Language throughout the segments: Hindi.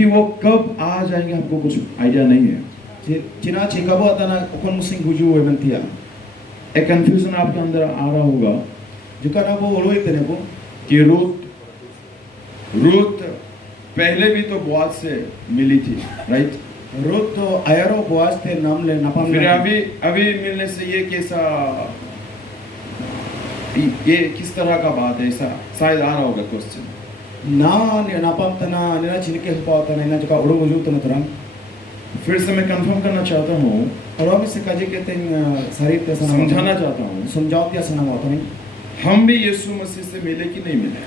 क्योंकि वो कब आ जाएंगे हमको कुछ आइडिया नहीं है। Cina cikabu atana okon musing guju ementia. एक कंफ्यूजन आपके अंदर आ रहा होगा Juka na bo oloi tenebu. कि रूत पहले भी तो बोआज से मिली थी, right? Ruth to ayaro boas te namle napam. फिर अभी मिलने से ये कैसा, ये किस तरह का बात है, ऐसा शायद आ रहा होगा question. Na ni napam tana nina chinike hupa tana ina juka odo guju tana turam. फिर से मैं कंफर्म करना चाहता हूँ, और अब इससे काजे कहते हैं शरीर ते सना समझाना चाहता हूँ, समझाओ क्या सना होता नहीं। हम भी यीशु मसीह से मिले कि नहीं मिले?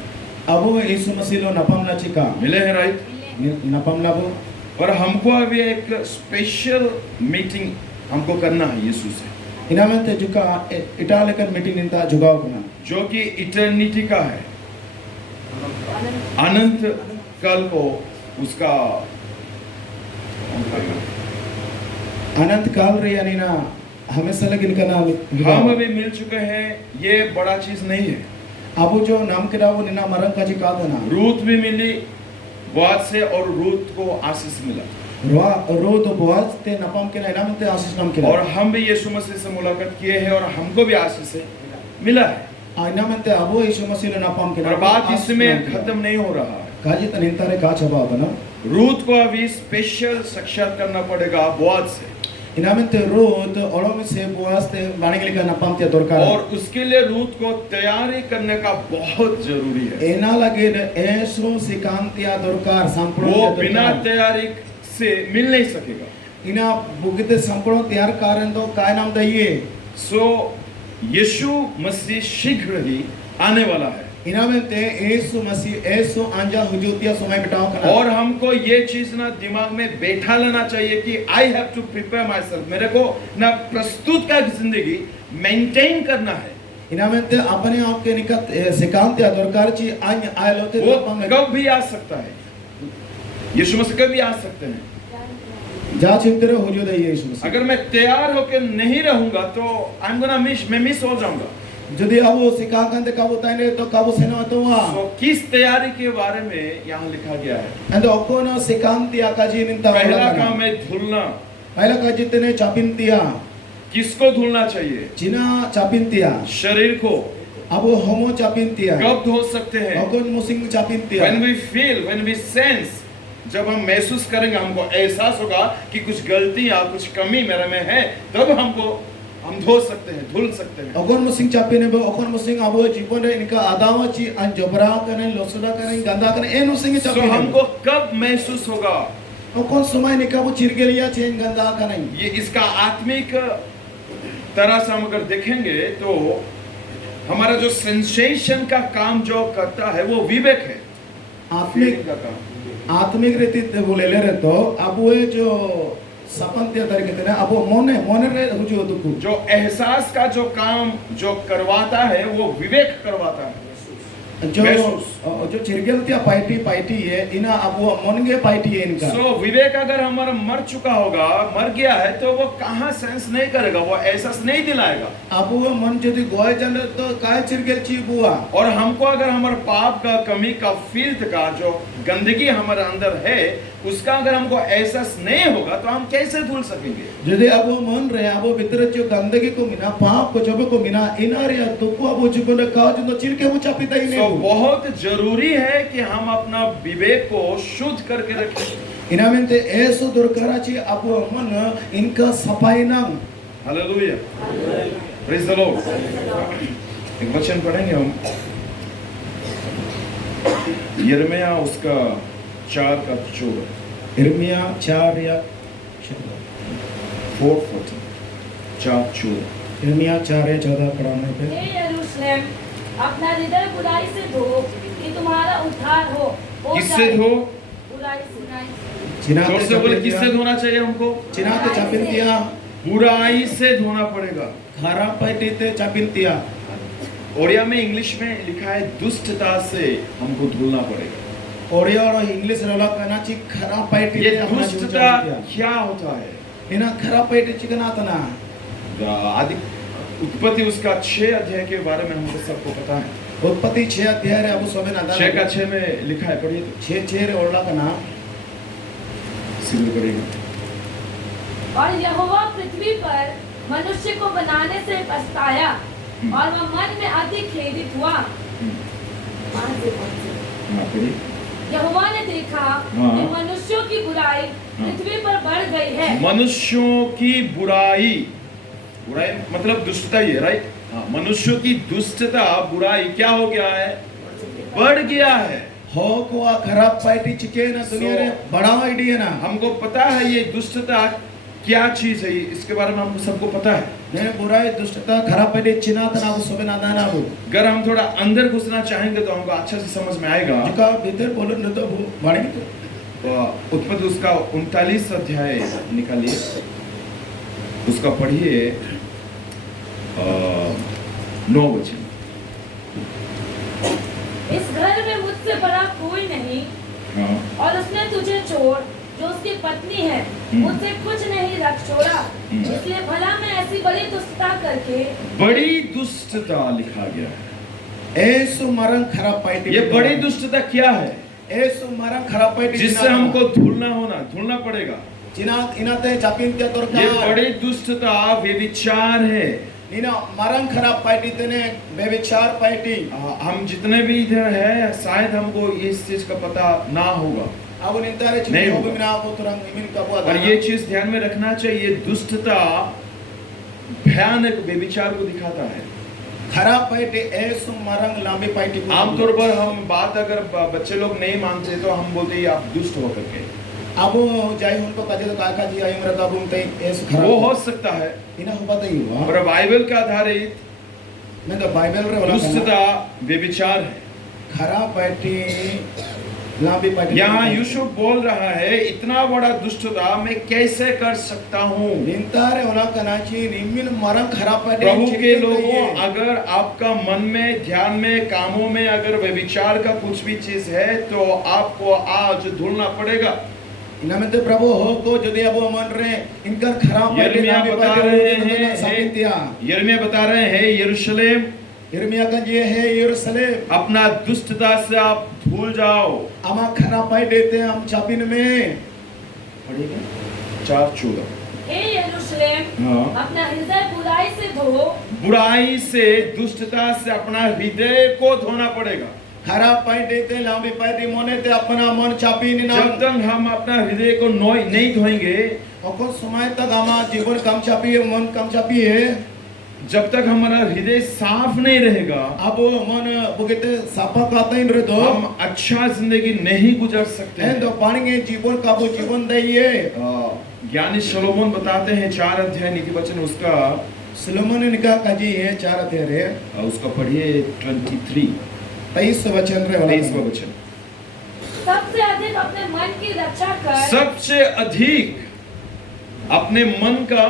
अब वो यीशु मसीह लो नपम ला चिका मिले हैं, राइट? नपम ला वो और हमको अभी एक स्पेशल मीटिंग हमको करना है यीशु से, इना में ते जुका इटालिकन मीटिंग इंता जुगाओ करना जो कि इटर्निटी का है, अनंत काल को उसका अनंत काल रे यानी ना हमेशा लगिन का नाम हम अभी मिल चुके हैं, ये बड़ा चीज नहीं है। अब जो नाम के वो निना मरंग का जी का देना रूत भी मिली बोआज से और रूत को आशीष मिला, रूत बोआज ते नपम के ना में ते आशीष नाम के और हम भी यीशु मसीह से मुलाकात किए हैं और हमको भी आशीष से मिला है। आइना में ते अब यीशु मसीह लो नपम के और बात इसमें खत्म नहीं हो रहा है। काजी तनिंता रे का छबा बना रूत को अभी स्पेशल साक्षात करना पड़ेगा बोआज से, इना में ते रूत और में से बोआज ते वाणी के लिए नपम ते दरकार और उसके लिए रूत को तैयारी करने का बहुत जरूरी है। एना लगे ऐसो सिकांतिया दरकार संपूर्ण वो बिना तैयारी से मिल नहीं सकेगा। इना बुगिते संपूर्ण तैयार कारण तो काय नाम दइए सो यीशु मसीह शीघ्र ही आने वाला है, इना में ते यीशु मसीह ऐसो अंजा हुजूतिया समय बिताओ करना और हमको ये चीज ना दिमाग में बैठा लेना चाहिए कि I have to prepare my self, मेरे को ना प्रस्तुत का जिंदगी मेंटेन करना है। इना में ते अपने आप के निकट सिकांतिया दरकार ची अन्य आए लोते वो कब भी आ सकता है, यीशु मसीह कभी आ सकते हैं। जा चिंतरे हो जो दे यीशु मसीह अगर मैं तैयार होकर नहीं रहूंगा तो आई एम गोना मिस हो जाऊंगा। यदि अब वो सिकांत का बताएंगे तो कब सेना तो वहां तो किस तैयारी के बारे में यहाँ लिखा गया है? अंदर ओकोनो सिकांतिया का जी निंता पहला काम है धुलना। पहला का जितने चापिंतिया किसको धुलना चाहिए? चिना चापिंतिया शरीर को। अब वो होमो चापिंतिया कब धो सकते हैं? ओकोन मुसिंग चापिंतिया When we feel, when we sense, जब हम महसूस करेंगे, हमको एहसास होगा कि कुछ गलती या कुछ कमी मेरे में है, तब हम धो सकते हैं, धुल सकते हैं। ओकोन मुसिंग चापिने बे ओकोन मुसिंग अब वो जीवन रे इनका आदावा ची अन जबरा करने लोसुदा करने गंदा करने ए मुसिंग चापिने हमको कब महसूस होगा? ओकोन समय निका वो चिरगेलिया चेंज गंदा करने ये इसका आत्मिक तरह से हम अगर देखेंगे तो हमारा जो सेंसेशन का काम जो करता है वो विवेक है, आत्मिक का काम। आत्मिक रीति बोले ले रहे तो अब वो जो सपंत्य तरीके ना अब वो मोने रे रुजो दुखु जो एहसास का जो काम जो करवाता है वो विवेक करवाता है। जो चिरगेलतिया पाइटी है इना अब वो मोनगे पाइटी है इनका। विवेक अगर हमारा मर चुका होगा, मर गया है, तो वो कहाँ सेंस नहीं करेगा, वो एहसास नहीं दिलाएगा। अब वो मन यदि गोय जन तो काय चिरगेल ची बुआ। और हमको अगर हमारे पाप का, कमी का, फिल्थ का जो गंदगी हमारे अंदर है उसका अगर हमको एहसास नहीं होगा तो हम कैसे धुल सकेंगे? यदि अब वो मन रहे अब वो भीतर जो गंदगी को मिना पाप को जब को मिना इना रे तो को अब वो जीवन का जो चिरके वो चापिता ही नहीं। बहुत जरूरी है कि हम अपना विवेक को शुद्ध करके रखें। इना में ते ऐसो दुर्कराची अब वो मन इनका सफाई नाम। Hallelujah, praise the Lord. एक वचन पढ़ेंगे हम, यिर्मयाह उसका 4:14। यिर्मयाह 4:14। 4:14। यिर्मयाह 4:14 पढ़ाने पे। हे यरूशलेम, अपना हृदय बुराई से धो कि तुम्हारा उद्धार हो। किससे धो? बुराई से। चिना जोर से बोले, किससे धोना चाहिए हमको? चिना ते चापिंतिया बुराई से धोना पड़ेगा। खराब पाइटी ते चापिंतिया। ओडिया में, इंग्लिश में लिखा है दुष्टता से हमको धुलना पड़ेगा। ओडिया और इंग्लिश रोला कहना ची खराब पाइटी ये दुष्टता क्या होता है? इना खराब पाइटी चिकना तना आदि उत्पत्ति उसका 6 अध्याय के बारे में हमको सबको पता है। उत्पत्ति 6 अध्याय रे अब सोबे ना 6 में लिखा है, पढ़िए तो। 6 रे ओला का नाम शुरू करेगा। और यहोवा पृथ्वी पर मनुष्य को बनाने से पछताया और वह मन में अधिक खेदित हुआ। वहाँ से पहुंचे। यहोवा ने देखा कि मनुष्यों की बुराई पृथ्वी पर बढ़ गई है। मनुष्यों की बुराई मतलब दुष्टता ही है, राइट? हाँ, मनुष्यों की दुष्टता बुराई क्या हो गया है? बढ़ गया है। हो को खराब पार्टी चिके ना दुनिया रे बड़ा आइडिया ना। हमको पता है ये दुष्टता क्या चीज है, इसके बारे में हमको सबको पता है। ने बुराई दुष्टता खराब पार्टी चिना तना वो सोबे ना दाना वो। अगर हम थोड़ा अंदर घुसना चाहेंगे तो हमको अच्छे से समझ में आएगा। जिका भीतर बोलो न तो वो बढ़ेगी तो। उत्पत्ति उसका 39 अध्याय निकालिए, उसका पढ़िए 9 वचन। इस घर में मुझसे बड़ा कोई नहीं, और उसने तुझे छोड़ जो उसकी पत्नी है मुझसे कुछ नहीं रख छोड़ा। इसलिए भला मैं ऐसी बड़ी दुष्टता करके, बड़ी दुष्टता लिखा गया है। ऐसो मरण खराब पार्टी। ये बड़ी दुष्टता क्या है? ऐसो मरण खराब पार्टी जिससे हमको धुलना पड़ेगा। जिना इनाते चापिन क्या दरकार। ये बड़ी दुष्टता व्यभिचार है। नीना मरण खराब पार्टी तेने व्यभिचार पार्टी। हम जितने भी इधर है शायद हमको इस चीज का पता ना होगा। अब निंतारे नहीं होगा। बिना वो तुरंग इमिन का बुआ। और ये चीज ध्यान में रखना चाहिए, दुष्टता भयानक व्यभिचार को दिखाता है। खराब पार्टी ऐसो मरण लांबी पार्टी। आमतौर पर हम बात अगर बच्चे लोग नहीं मानते तो हम बोलते हैं आप दुष्ट हो करके। अब जाई उनको काजे तो काका जी आई मरता बुनते ऐस खराब वो हो सकता है, इना हो पता ही हुआ। पर बाइबल के आधारित मैं तो बाइबल रे वाला दुष्टता व्यभिचार है। खराब पार्टी लांबी पार्टी। यहाँ यूसुफ बोल रहा है इतना बड़ा दुष्टता मैं कैसे कर सकता हूँ। निंतारे वाला कनाची निमिन मरण खराब पार्टी। प्रभु के लोगों, अगर आपका मन में, ध्यान में, कामों में अगर व्यभिचार का कुछ भी चीज है तो आपको आज धुलना पड़ेगा। इनमें प्रभु हो को यदि अब मन रे इनका खराब यिर्मयाह बता रहे हैं यरूशलेम, यिर्मयाह का ये है यरूशलेम, अपना दुष्टता से आप भूल जाओ। अमा खराब पाई देते हैं हम चापिन में। 4:14। हे यरूशलेम, हाँ। अपना हृदय बुराई से धो। बुराई से, दुष्टता से अपना हृदय को धोना पड़ेगा। खराब पाई देते लांबी पाई मोने ते अपना मन चापी नहीं। जब तक हम अपना हृदय को नहीं धोएंगे, और कुछ समय तक हमारा जीवन कम चापी है, मन कम चापी है। जब तक हमारा हृदय साफ नहीं रहेगा, अब मन बुगेते साफा काता ही रहे तो हम अच्छा जिंदगी नहीं गुजार सकते हैं। तो पानी के जीवन का वो जीवन दइए। ज्ञानी सोलोमन बताते हैं 4 अध्याय नीति वचन, उसका सोलोमन ने कहा काजी है 4 अध्याय रे, उसका पढ़िए 23 वचन रे। 23वां वचन। सबसे अधिक अपने मन की रक्षा कर। सबसे अधिक अपने मन का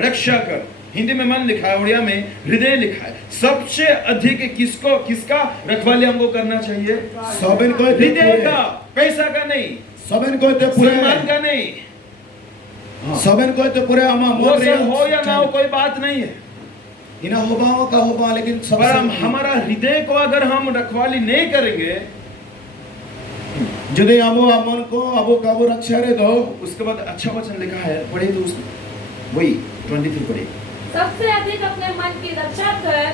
रक्षा कर। हिंदी में मन लिखा है, उड़िया में हृदय लिखा है। सबसे अधिक किसका रखवाली हमको करना चाहिए? सबन को हृदय का, पैसा का नहीं, सबन को तो पूरे सम्मान का नहीं। सबन को तो पूरे अमा वो सब हो या ना हो कोई बात नहीं है। इना होबाओ का होबा, लेकिन सबसे हमारा हृदय को अगर हम रखवाली नहीं करेंगे, यदि अबो मन को अबो काबू रक्षा रे दो। उसके बाद अच्छा वचन लिखा है, पढ़े तो उसको वही 23 पढ़े। सबसे अधिक अपने मन की रक्षा कर,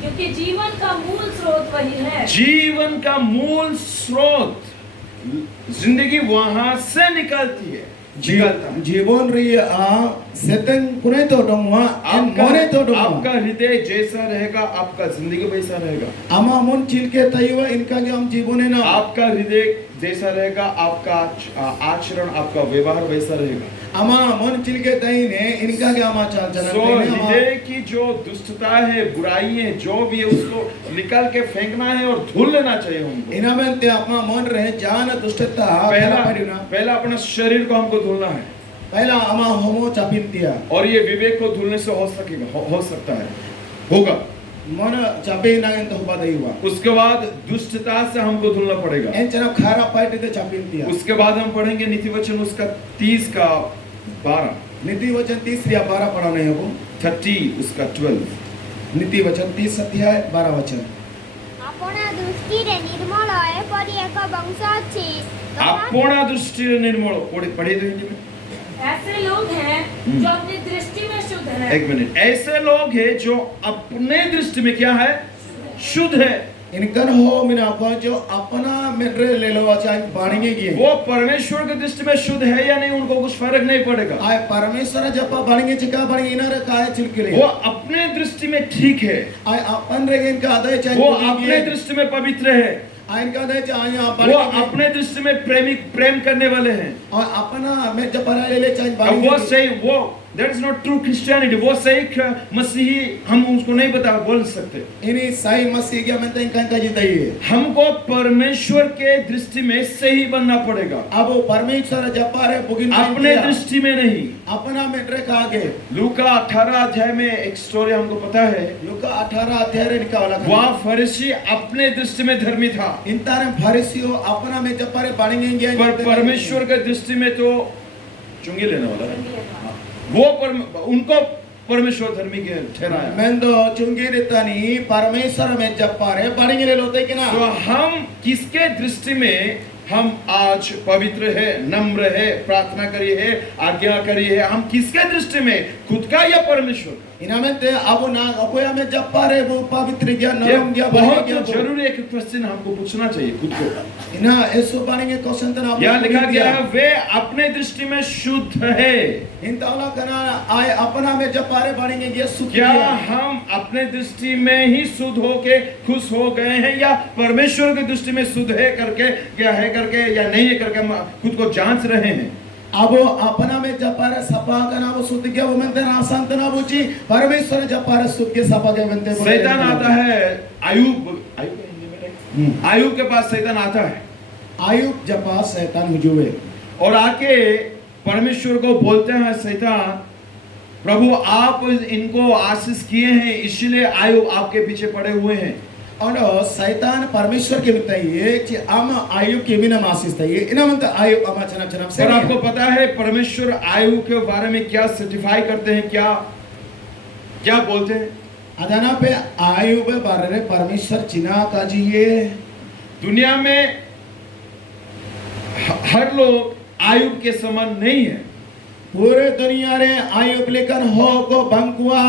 क्योंकि जीवन का मूल स्रोत वही है। जीवन का मूल स्रोत, जिंदगी वहां से निकलती है। जीवन री सेतन कुने तो डोंगवा मोने तो डोंगवा। आपका हृदय जैसा रहेगा आपका जिंदगी वैसा रहेगा। अमा मन चिलके तईवा इनका के हम जीवन है ना। आपका हृदय जैसा रहेगा आपका आचरण, आपका व्यवहार वैसा रहेगा। अमा मन चिलके तई ने इनका के हम चलन। हृदय की जो दुष्टता है, बुराई है, जो भी है उसको निकाल के फेंकना है और धुल लेना चाहिए हमको। इनमें ते अपना मन रहे जान दुष्टता पहला अपना शरीर को हमको धुलना है। पहला अमा होमो चापिंतिया, और ये विवेक को धुलने से हो सकेगा, हो सकता है, होगा। मन चापे ना तो होबा दई हुआ। उसके बाद दुष्टता से हमको धुलना पड़ेगा। एन चना खारा पाइट ते चापिंतिया। उसके बाद हम पढ़ेंगे नीति वचन उसका 30 का 12। नीति वचन 30 या 12 पढ़ा नहीं हो। 30 उसका 12। नीति वचन 30 अध्याय 12 वचन। अपना दृष्टि रे निर्मल है परि एक वंश अछि अपना दृष्टि निर्मल पढ़े तो हिंदी में ऐसे लोग हैं जो अपनी दृष्टि में शुद्ध हैं। एक मिनट, ऐसे लोग हैं जो अपने दृष्टि में क्या है, शुद्ध है। इनकन हो मिना को जो अपना मेरे ले लो चाहे बाणीगे गिए वो परमेश्वर की दृष्टि में शुद्ध है या नहीं, उनको कुछ फर्क नहीं पड़ेगा। आए परमेश्वर जब बाणीगे चिका बाणीगे इना रे काय चिलकिले वो अपने दृष्टि में ठीक है, आए अपन रे इनका आदाय चाहे वो अपने दृष्टि में पवित्र है, आए इनका आदाय चाहे वो अपने दृष्टि में प्रेम करने वाले हैं। और अपना में जब परा ले चाहे अब बाणीगे वो सही, वो that is not true Christianity, वो सही मसीही हम उसको नहीं बता बोल सकते। इन्हीं सही मसीह क्या मैं तो इनका इनका जीता ही है। हमको परमेश्वर के दृष्टि में सही बनना पड़ेगा, अब वो परमेश्वर जब पारे बुगिन अपने दृष्टि में नहीं। अपना मेरे का आगे लूका 18 अध्याय में एक स्टोरी हमको पता है। लूका 18 अध्याय रे निकाला वह फरीसी अपने दृष्टि में धर्मी था, इंतारे फरीसियों अपना में जब पारे बाणीगे पर परमेश्वर के दृष्टि में तो चुंगी लेने वाला है। वो उनको परमेश्वर धर्मी के ठहराया। मैं तो चुंगी देता नहीं परमेश्वर में जब पारे बाणीगे ले लोते कि ना। तो हम किसके दृष्टि में हम आज पवित्र है, नम्र है, प्रार्थना करी है, आज्ञा करी है, हम किसके दृष्टि में, खुद का या परमेश्वर का? इनामें ते अब ना अपोया में जब पारे वो पवित्र ज्ञान ये नरम ज्ञान बहुत जरूरी एक क्वेश्चन हमको पूछना चाहिए खुद को। इना ऐसो बाणीगे क्वेश्चन तना यहाँ लिखा गया है वे अपने दृष्टि में शुद्ध है। इन ताला कना आए अपना में जब पारे बाणीगे ये सुख क्या हम अपने दृष्टि में ही शुद्ध होके खुश हो गए हैं या परमेश्वर की दृष्टि में शुद्ध है करके, क्या है करके या नहीं है करके हम खुद को जांच रहे हैं? अब अपना में जब पारे सपा का नाम शुद्ध गया वो में तेरा आसान तना बुची परमेश्वर जब पारे शुद्ध के सपा के बनते शैतान आता है, आयुब आयुब के पास शैतान आता है। आयुब जब पास शैतान हुजूए और आके परमेश्वर को बोलते हैं, शैतान प्रभु आप इनको आशीष किए हैं इसलिए आयुब आपके पीछे पड़े हुए हैं। और शैतान परमेश्वर के बताइए कि हम आयुब के बिना आशीष था ये इना मन आयुब अमा चना चना से। और आपको पता है परमेश्वर आयुब के बारे में क्या सर्टिफाई करते हैं, क्या क्या बोलते हैं? अदाना पे आयुब बारे रे परमेश्वर चिना का जी ये दुनिया में हर लोग आयुब के समान नहीं है। पूरे दुनिया रे आयुब लेकर हो को बंकुआ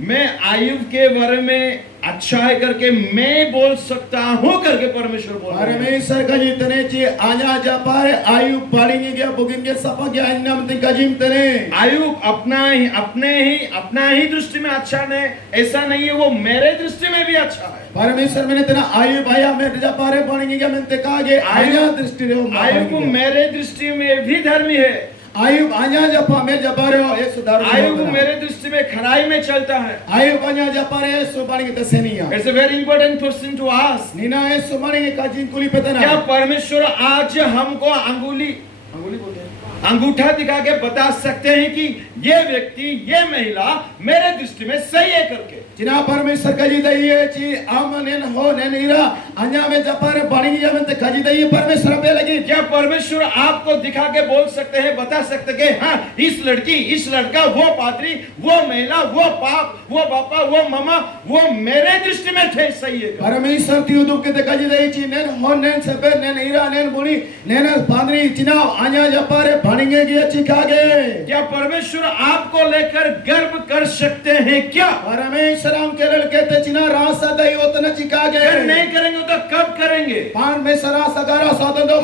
मैं आयुब के बारे में अच्छा है करके मैं बोल सकता हूँ करके परमेश्वर बोल रहे हैं। परमेश्वर का जितने ची आजा जा पारे आयुब पढ़ेंगे क्या बुगिंगे सपा क्या अन्नम तिका जिम तने आयुब अपना ही दृष्टि में अच्छा नहीं, ऐसा नहीं है, वो मेरे दृष्टि में भी अच्छा है। परमेश्वर मैंने तेरा आयुब आया मैं जा पारे पढ़ेंगे क्या मैं ते कहा आया दृष्टि रे आयुब मेरे दृष्टि में भी धर्मी है। आयुब आजा जपा में जबारे हो ये सुधार आयुब मेरे दृष्टि में खराई में चलता है। आयुब आजा जपारे सुबानी के तसेनिया it's a very important question to ask. नीना ये सुबानी के काजिन कुली पता ना क्या परमेश्वर आज हमको अंगुली बोलते हैं अंगूठा दिखा के बता सकते हैं कि ये व्यक्ति ये महिला मेरे दृष्टि में सही है करके? जिना परमेश्वर का जी दइए ची आमनेन हो ने नीरा अन्या में जपारे बाणी या में का जी दइए परमेश्वर पे लगी। क्या परमेश्वर आपको दिखा के बोल सकते हैं, बता सकते कि हाँ इस लड़की इस लड़का वो पात्री वो महिला वो पाप वो पापा वो मामा वो मेरे दृष्टि में थे सही है? परमेश्वर तियो दुख के देखा जी दइए ची नेन हो नेन सबे नेन हीरा नेन बुनी नेन पादरी चिना अन्या जपारे बाणीगे गया चिकागे। क्या परमेश्वर आपको लेकर गर्व कर सकते हैं क्या? परमेश्वर हम के लेल कहते चिना रासा दई उतना चिकागे नहीं करेंगे तो कब करेंगे? परमेश्वर सगारा साधन दो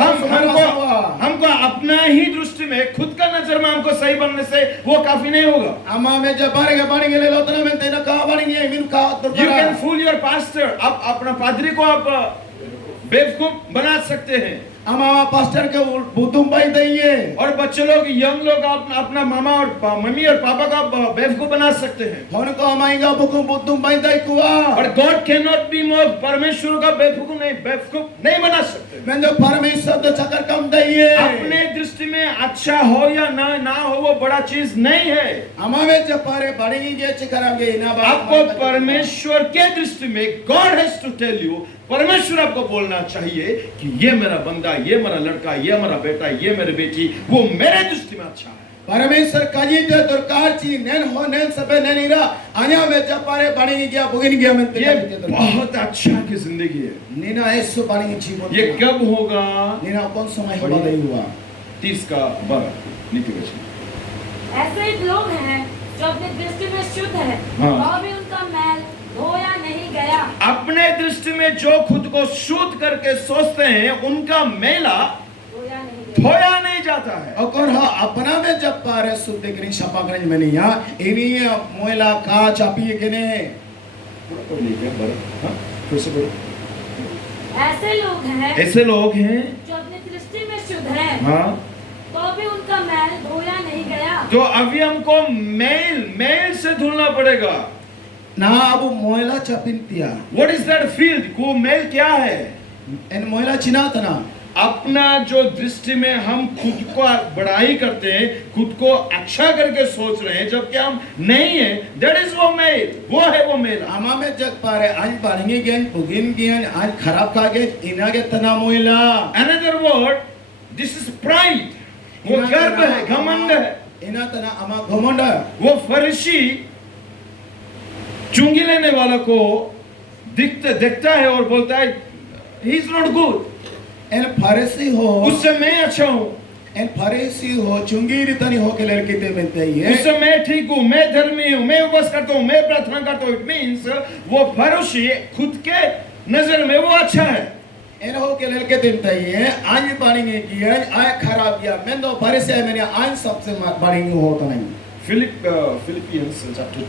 हमको अपना ही दृष्टि में खुद का नजर में हमको सही बनने से वो काफी नहीं होगा। अम्मा में जब बाणीगे बाणीगे ले लो उतना में तेना कहा बाणीगे मिन का You can fool your pastor। आप अपना पादरी को आप बेवकूफ बना सकते हैं। अम्मा पास्टर के बुद्धुम भाई दइए और बच्चे लोग यंग लोग अपना मामा और मम्मी और पापा का बेवकूफ बना सकते हैं। फोन को हमाईगा बुद्धुम भाई दई कुआ और God can not be more परमेश्वर का बेवकूफ नहीं बना सकते। मैं जो परमेश्वर तो चक्कर कम दइए अपने दृष्टि में अच्छा हो या ना हो वो बड़ा चीज नहीं है। अम्मा में जब पारे बाणीगे ये चिकरागे ना आपको परमेश्वर के दृष्टि में God has to tell you, परमेश्वर आपको बोलना चाहिए कि ये मेरा बंदा ये मेरा लड़का ये मेरा बेटा ये मेरी बेटी वो मेरे दृष्टि में अच्छा है। परमेश्वर काजीते दरकार ची नैन हो नैन सबे नैन इरा आया में जब पारे बाणी गया बुगिन गया में ये बहुत अच्छा की जिंदगी है। नीना ऐसो बाणी जीवन ये कब होगा? नीना कौन समय होगा नहीं हुआ 30 का 12 लिखे वचन। ऐसे लोग हैं जो अपनी दृष्टि में शुद्ध है हाँ। और भी उनका मैल धोया नहीं गया। अपने दृष्टि में जो खुद को शुद्ध करके सोचते हैं उनका मेला धोया नहीं गया। धोया नहीं जाता है। और कौन हा अपना में जब पारे शुद्ध करें छपा करें में नहीं या इन्हीं मोयला का चापी के ने पूरा पढ़ लीजिए बड़ा। हाँ फिर से बोलो। ऐसे लोग हैं ऐसे लोग हैं जो अपनी दृष्टि में शुद्ध है हाँ तो भी उनका मैल धोया नहीं गया। तो अभी हमको मेल से धुलना पड़ेगा। ना अब मोयला चापिंतिया व्हाट इज दैट फील्ड? को मेल क्या है? इन मोयला चिनातना अपना जो दृष्टि में हम खुद को बड़ाई करते हैं, खुद को अच्छा करके सोच रहे हैं, जबकि हम नहीं है। दैट इज वो मेल, वो है वो मेल। आमा में जग पारे आज बाणिगे गेन बुगिन गेन आज खराब का गे इना के तना मोयला another word, this is pride. वो गर्व है, घमंड है। इना तना आमा घमंड है। वो फरीसी चुंगी लेने वाला को देखता है और बोलता है ही इज नॉट गुड, एन फारसी हो उससे मैं अच्छा हूँ, एन फारसी हो चुंगी रितनी हो के लड़के ते मिलते ही है। उससे मैं ठीक हूँ, मैं धर्मी हूँ, मैं उपवास करता हूँ, मैं प्रार्थना करता हूँ। इट मीन्स वो फरीसी खुद के नजर में वो अच्छा है। एन हो के लड़के ते मिलते ही है। आज बाणिगे की आज खराब किया मैं तो फारसी है मैंने आज सबसे बाणिगे होता नहीं। फिलिपियंस चैप्टर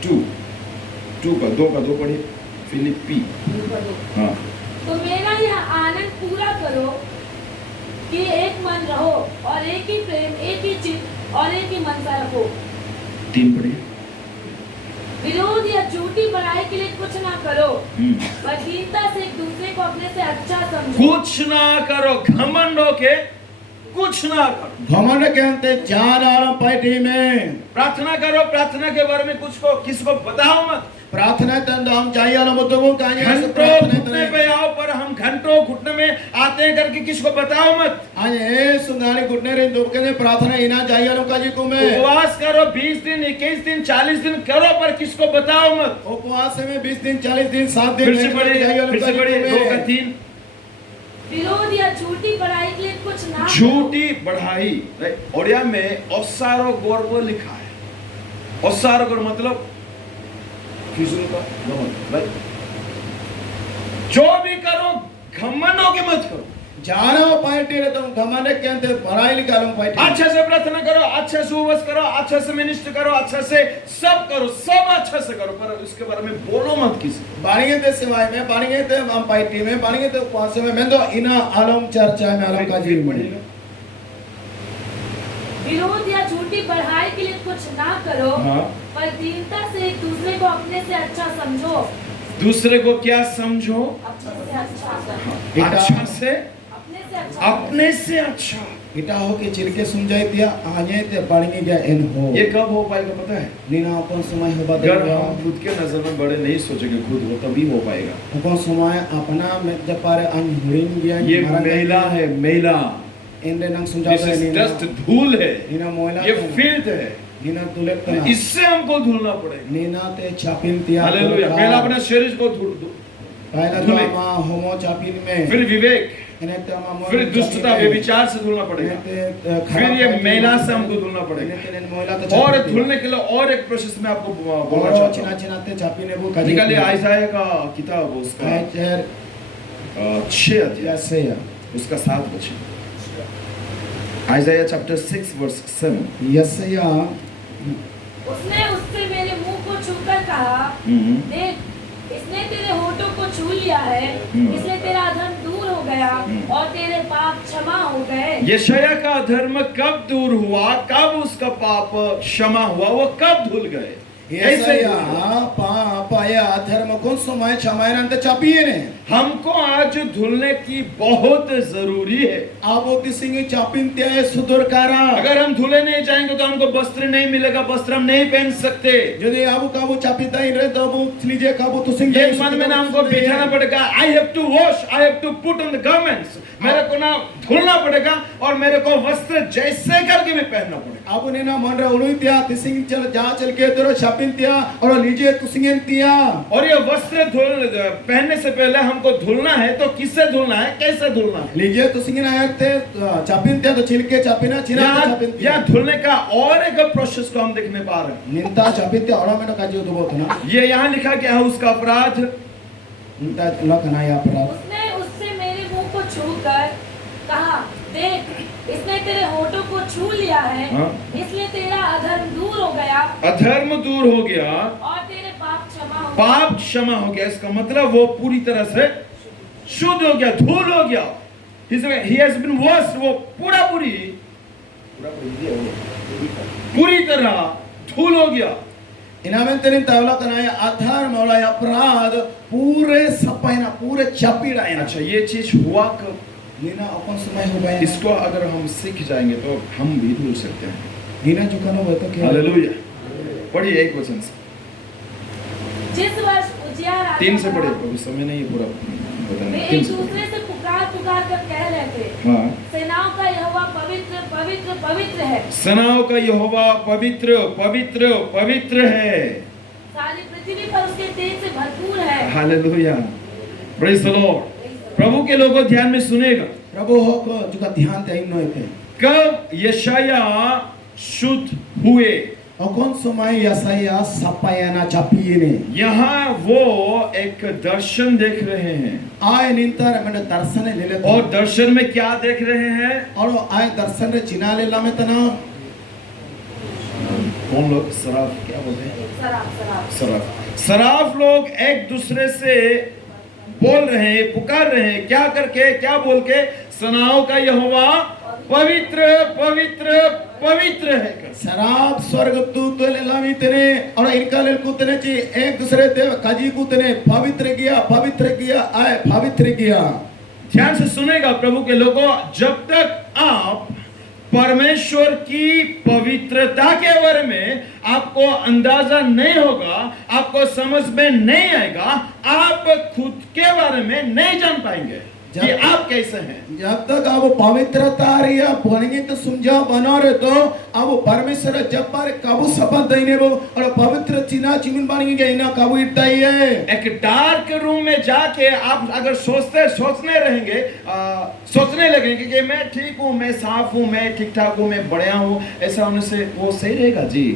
2 का 2 पढ़िए। फिलिपी हाँ। तो मेरा यह आनंद पूरा करो कि एक मन रहो और एक ही प्रेम, एक ही चित्त और एक ही मनसा रखो। 3 पढ़िए। विरोध या झूठी बड़ाई के लिए कुछ ना करो, पर दीनता से एक दूसरे को अपने से अच्छा समझो। कुछ ना करो, घमंड होके कुछ ना करो। घमंड के अंते जान आराम पार्टी में प्रार्थना करो, प्रार्थना के बारे में कुछ को किसी को बताओ मत। प्रार्थना तंद हम चाहिए वाला मुद्दों को कहानी घंटों घुटने पे आओ, पर हम घंटों घुटने में आते हैं करके किसी को बताओ मत। आज ए सुंगारी घुटने रे दो के प्रार्थना इना चाहिए वालों का जी को में उपवास करो 20 दिन, 21 दिन, 40 दिन करो, पर किसको बताओ मत। उपवास में 20 दिन, 40 दिन, 7 दिन फिर से पढ़िए 2 का 3। विरोध या झूठी बड़ाई के लिए कुछ ना करो। झूठी बढ़ाई, ओडिया में ओसारो गोर्व लिखा है। ओसारो गोर मतलब फिजूल का घमंड, राइट? जो भी करो घमंड होके मत करो। जाना पार्टी रे तुम घमंड के अंते बड़ाई निकालो पार्टी। अच्छे से प्रार्थना करो, अच्छे से उपवास करो, अच्छे से मिनिस्टर करो, अच्छे से सब करो, सब अच्छे से करो, पर उसके बारे में बोलो मत किसी को। बाणिगे ते सेवाय में, बाणिगे ते हम पार्टी में, बाणिगे ते उपवास में मैं तो इना आलम चर्चा में आलम का जी में विरोध या झूठी बढ़ाई के लिए कुछ ना करो, हाँ। पर दीनता से एक दूसरे को अपने से अच्छा समझो। दूसरे को क्या समझो? अपने से अच्छा अच्छा से, अपने से अच्छा अपने से अच्छा। इटा हो के चिरके सुन जाए दिया आजे ते बाणिगे गया इन हो। ये कब हो पाएगा पता है? नीना अपन समय हो अगर हम खुद के नजर में बड़े नहीं सोचेंगे खुद, वो तभी हो पाएगा। अपन समय अपना में जब पारे अनहुरिन गया ये महिला है, महिला। इंद्र नंग This सुझाता is है just धूल है, नीना मोयला ये फिल्थ है, नीना तुलेट तना इससे हमको धुलना पड़ेगा। नीना ते चापिन तिया हालेलुया। पहला अपने शरीर को धुल दो, पहला तो धुले। मा होमो चापिन में फिर विवेक, इन्हें ते मा फिर दुष्टता, व्यभिचार से धुलना पड़ेगा, फिर ये महिला से हमको धुलना पड़ेगा। मोयला तो और धुलने के लिए और एक प्रोसेस में आपको बोलना और चाहता चिना हूँ। चिना ते चापिन वो काजी निकालिए आइजाया का किताब, उसका चेर 6 अध्याय, जैसे या उसका 7 वचन। आइजाया चैप्टर 6 वर्स 7। यशया उसने उससे मेरे मुंह को छूकर कहा, देख इसने तेरे होठों को छू लिया है, इसलिए तेरा अधर्म दूर हो गया और तेरे पाप क्षमा हो गए। यशाया का धर्म कब दूर हुआ, कब उसका पाप क्षमा हुआ, वो कब धुल गए? ऐसे ही यशया पाया धर्म कौन समय क्षमायन अंत चापिए ने हमको आज धुलने की बहुत जरूरी है। आबोती सिंह चापिन त्याय सुदुरकारा अगर हम धुले नहीं जाएंगे तो हमको वस्त्र नहीं मिलेगा, वस्त्र हम नहीं पहन सकते। यदि आबू काबू चापिता ही रहे तो आबू लीजिए काबू तो सिंह ये मन में ना हमको बिठाना पड़ेगा। I have to wash, I have to put on the garments. मेरे को ना धुलना पड़ेगा और मेरे को वस्त्र जैसे करके हमें पहनना पड़ेगा। Abu nina monra unuitia tising chal ja chal ke tero chapintia और लीजिए तुसिंगेंतिया और ये वस्त्र पहनने से पहले हमको धुलना है, तो किससे धुलना है, कैसे धुलना है? लीजिए तुसिंगेन आयते चापिंतिया तो छिलके चापिना चिना चापिंतिया या धुलने का और एक प्रोसेस को हम देखने पा रहे हैं। निंता चापिंतिया और मैं तो काजी तो बहुत ना ये यहाँ लिखा क्या है उसका अपराध? निंता लखना या अपराध उसने उससे मेरे मुंह को छूकर कहा, देख, इसने तेरे होठों को छू लिया है, हाँ। इसलिए तेरा अधर्म दूर हो गया अधर्म दूर हो गया, और तेरे पाप क्षमा हो गए। पाप क्षमा हो गया। इसका मतलब वो पूरी तरह से शुद्ध हो गया, धूल हो गया। He has been washed, वो पूरी तरह धूल हो गया। इनामें तेरे तावला कनाया अधर्म और अपराध पूरे सपायना पूरे चापीड़ा है ना अच्छा, ये चीज हुआ कब? नीना अपन समय हो गया इसको अगर हम सीख जाएंगे तो हम भी धुल सकते हैं। नीना झुकाना हो तो क्या हालेलुया। पढ़िए एक वचन से, जिस वर्ष उजिया राजा 3 से था, पढ़िए, अभी समय नहीं है पूरा वे बताने। एक 3 से दूसरे से पुकार पुकार कर कह रहे थे, हाँ, सेनाओं का यहोवा पवित्र पवित्र पवित्र है, सेनाओं का यहोवा पवित्र पवित्र पवित्र है। सारी पृथ्वी पर उसके तेज से भरपूर है। Hallelujah, praise the Lord. प्रभु के लोगों ध्यान में सुनेगा, प्रभु हो को जुका ध्यान ते इन थे कब यशाया शुद्ध हुए? और कौन समय यसाया सपायना चापिए ने यहाँ वो एक दर्शन देख रहे हैं, आय निंतर मैंने दर्शन ले ले और दर्शन में क्या देख रहे हैं? और आय दर्शन रे चिना ले लामे तना कौन लोग? सराफ, क्या बोलते हैं? सराफ सराफ। सराफ लोग एक दूसरे से बोल रहे हैं, पुकार रहे हैं, क्या करके, क्या बोल के? सेनाओं का यहोवा पवित्र पवित्र पवित्र है। शराब स्वर्ग दूत ले लामी तेने और इनका ले कुतने ची एक दूसरे ते काजी कुतने पवित्र किया आय पवित्र किया। ध्यान से सुनेगा प्रभु के लोगों, जब तक आप परमेश्वर की पवित्रता के बारे में आपको अंदाजा नहीं होगा, आपको समझ में नहीं आएगा, आप खुद के बारे में नहीं जान पाएंगे कि आप कैसे हैं। जब तक आप पवित्रता रिया बनेंगे तो समझा बना रहे तो आप परमेश्वर जब पर काबू शपथ देने वो और पवित्र चिना चिमिन बनेंगे इना काबू इतना ही है। एक डार्क रूम में जाके आप अगर सोचने रहेंगे, सोचने लगेंगे कि मैं ठीक हूँ, मैं साफ हूँ, मैं ठीक ठाक हूँ, मैं बढ़िया हूँ, ऐसा होने से वो सही रहेगा जी?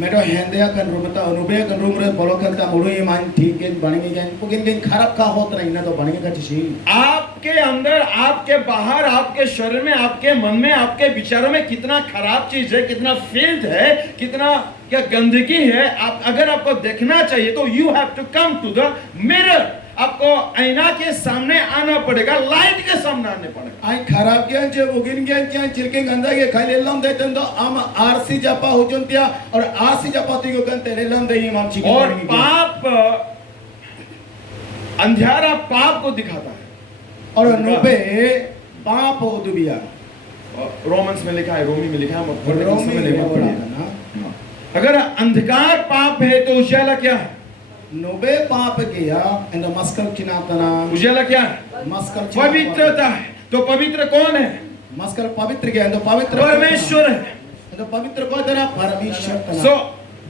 मैं तो हैंडिया कर रूम तो अनुभव कर रूम रे बोलो करता मुड़ो ये मान ठीक है बनेंगे क्या पुगिन के खराब का होता नहीं ना तो बनेंगे का चीज आपके अंदर, आपके बाहर, आपके शरीर में, आपके मन में, आपके विचारों में कितना खराब चीज है, कितना फिल्थ है, कितना क्या गंदगी है। आप अगर आपको देखना चाहिए तो you have to come to the mirror. आपको आईना के सामने आना पड़ेगा, लाइट के सामने आने पड़ेगा। आई खराब ज्ञान चे उगिन ज्ञान चे चिरके गंदा के खाली लम देते तो आम आरसी जापा हो चुनतिया और आरसी जापा तो गन तेरे लम दे हम चिके और पाप, अंधियारा पाप को दिखाता है और नुबे पाप हो दुबिया। रोमन्स में लिखा है, रोमी में लिखा है, रोमी में लिखा है ना। अगर अंधकार पाप है तो उजाला क्या है? नुबे पाप किया एंड मस्कल चिनातना उजाला क्या है? मस्कल पवित्रता है। तो पवित्र कौन है? मस्कल पवित्र किया तो पवित्र परमेश्वर है। तो पवित्र को तेरा परमेश्वर सो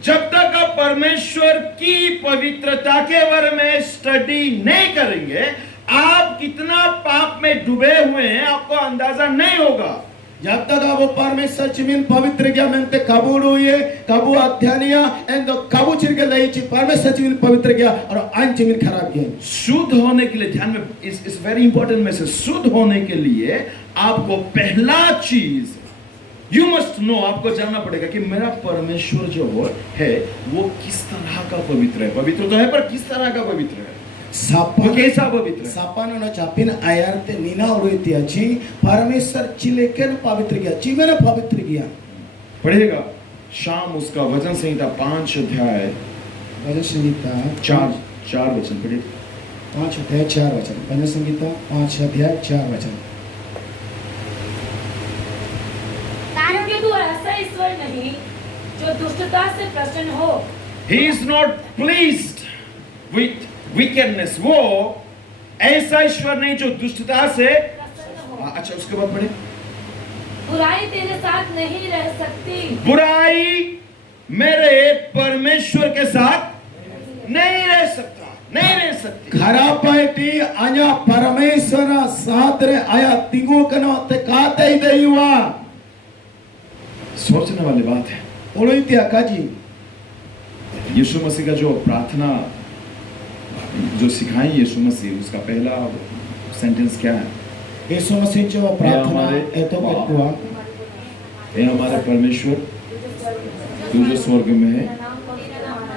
जब तक आप परमेश्वर की पवित्रता के बारे में स्टडी नहीं करेंगे, आप कितना पाप में डूबे हुए हैं आपको अंदाजा नहीं होगा। जब तक आप परमेश्वर चिमिन पवित्र क्या मेंते काबू हुए काबू अध्यानिया एंड काबू चिरके लई ची परमेश्वर चिमिन पवित्र क्या और आन चिमिन खराब किया। शुद्ध होने के लिए ध्यान में इस वेरी इंपॉर्टेंट मैसेज, शुद्ध होने के लिए आपको पहला चीज यू मस्ट नो, आपको जानना पड़ेगा कि मेरा परमेश्वर जो है वो किस तरह का पवित्र है। पवित्र तो है पर किस तरह का पवित्र है, वो कैसा पवित्र है। सापानो न चापिन आयरते नीना और इत्याची परमेश्वर चिलेकन पवित्र किया, चिमेन पवित्र किया। पढ़ेगा शाम उसका वचन संहिता 5 अध्याय भजन संगीता 4 वचन पढ़िए। 5 अध्याय 4 वचन भजन संगीता 5 अध्याय 4 वचन। क्योंकि तू ऐसा ईश्वर नहीं जो दुष्टता से प्रसन्न हो। He is not pleased with wickedness। वो ऐसा ईश्वर नहीं जो दुष्टता से। प्रसन्न हो। अच्छा उसके बाद पढ़े। बुराई तेरे साथ नहीं रह सकती। बुराई मेरे परमेश्वर के साथ नहीं रह सकता, नहीं रह सकती। खरापाइटी आया परमेश्वर साथ रे आया तिगो कनो ते काते ही देयुआ। सोचने वाली बात है। ओलोइत्या काजी यीशु मसीह का जो प्रार्थना जो सिखाई यीशु मसीह, उसका पहला सेंटेंस क्या है? यीशु मसीह जो प्रार्थना हमारे एतो बकुआ हे हमारे परमेश्वर, तू जो स्वर्ग में है,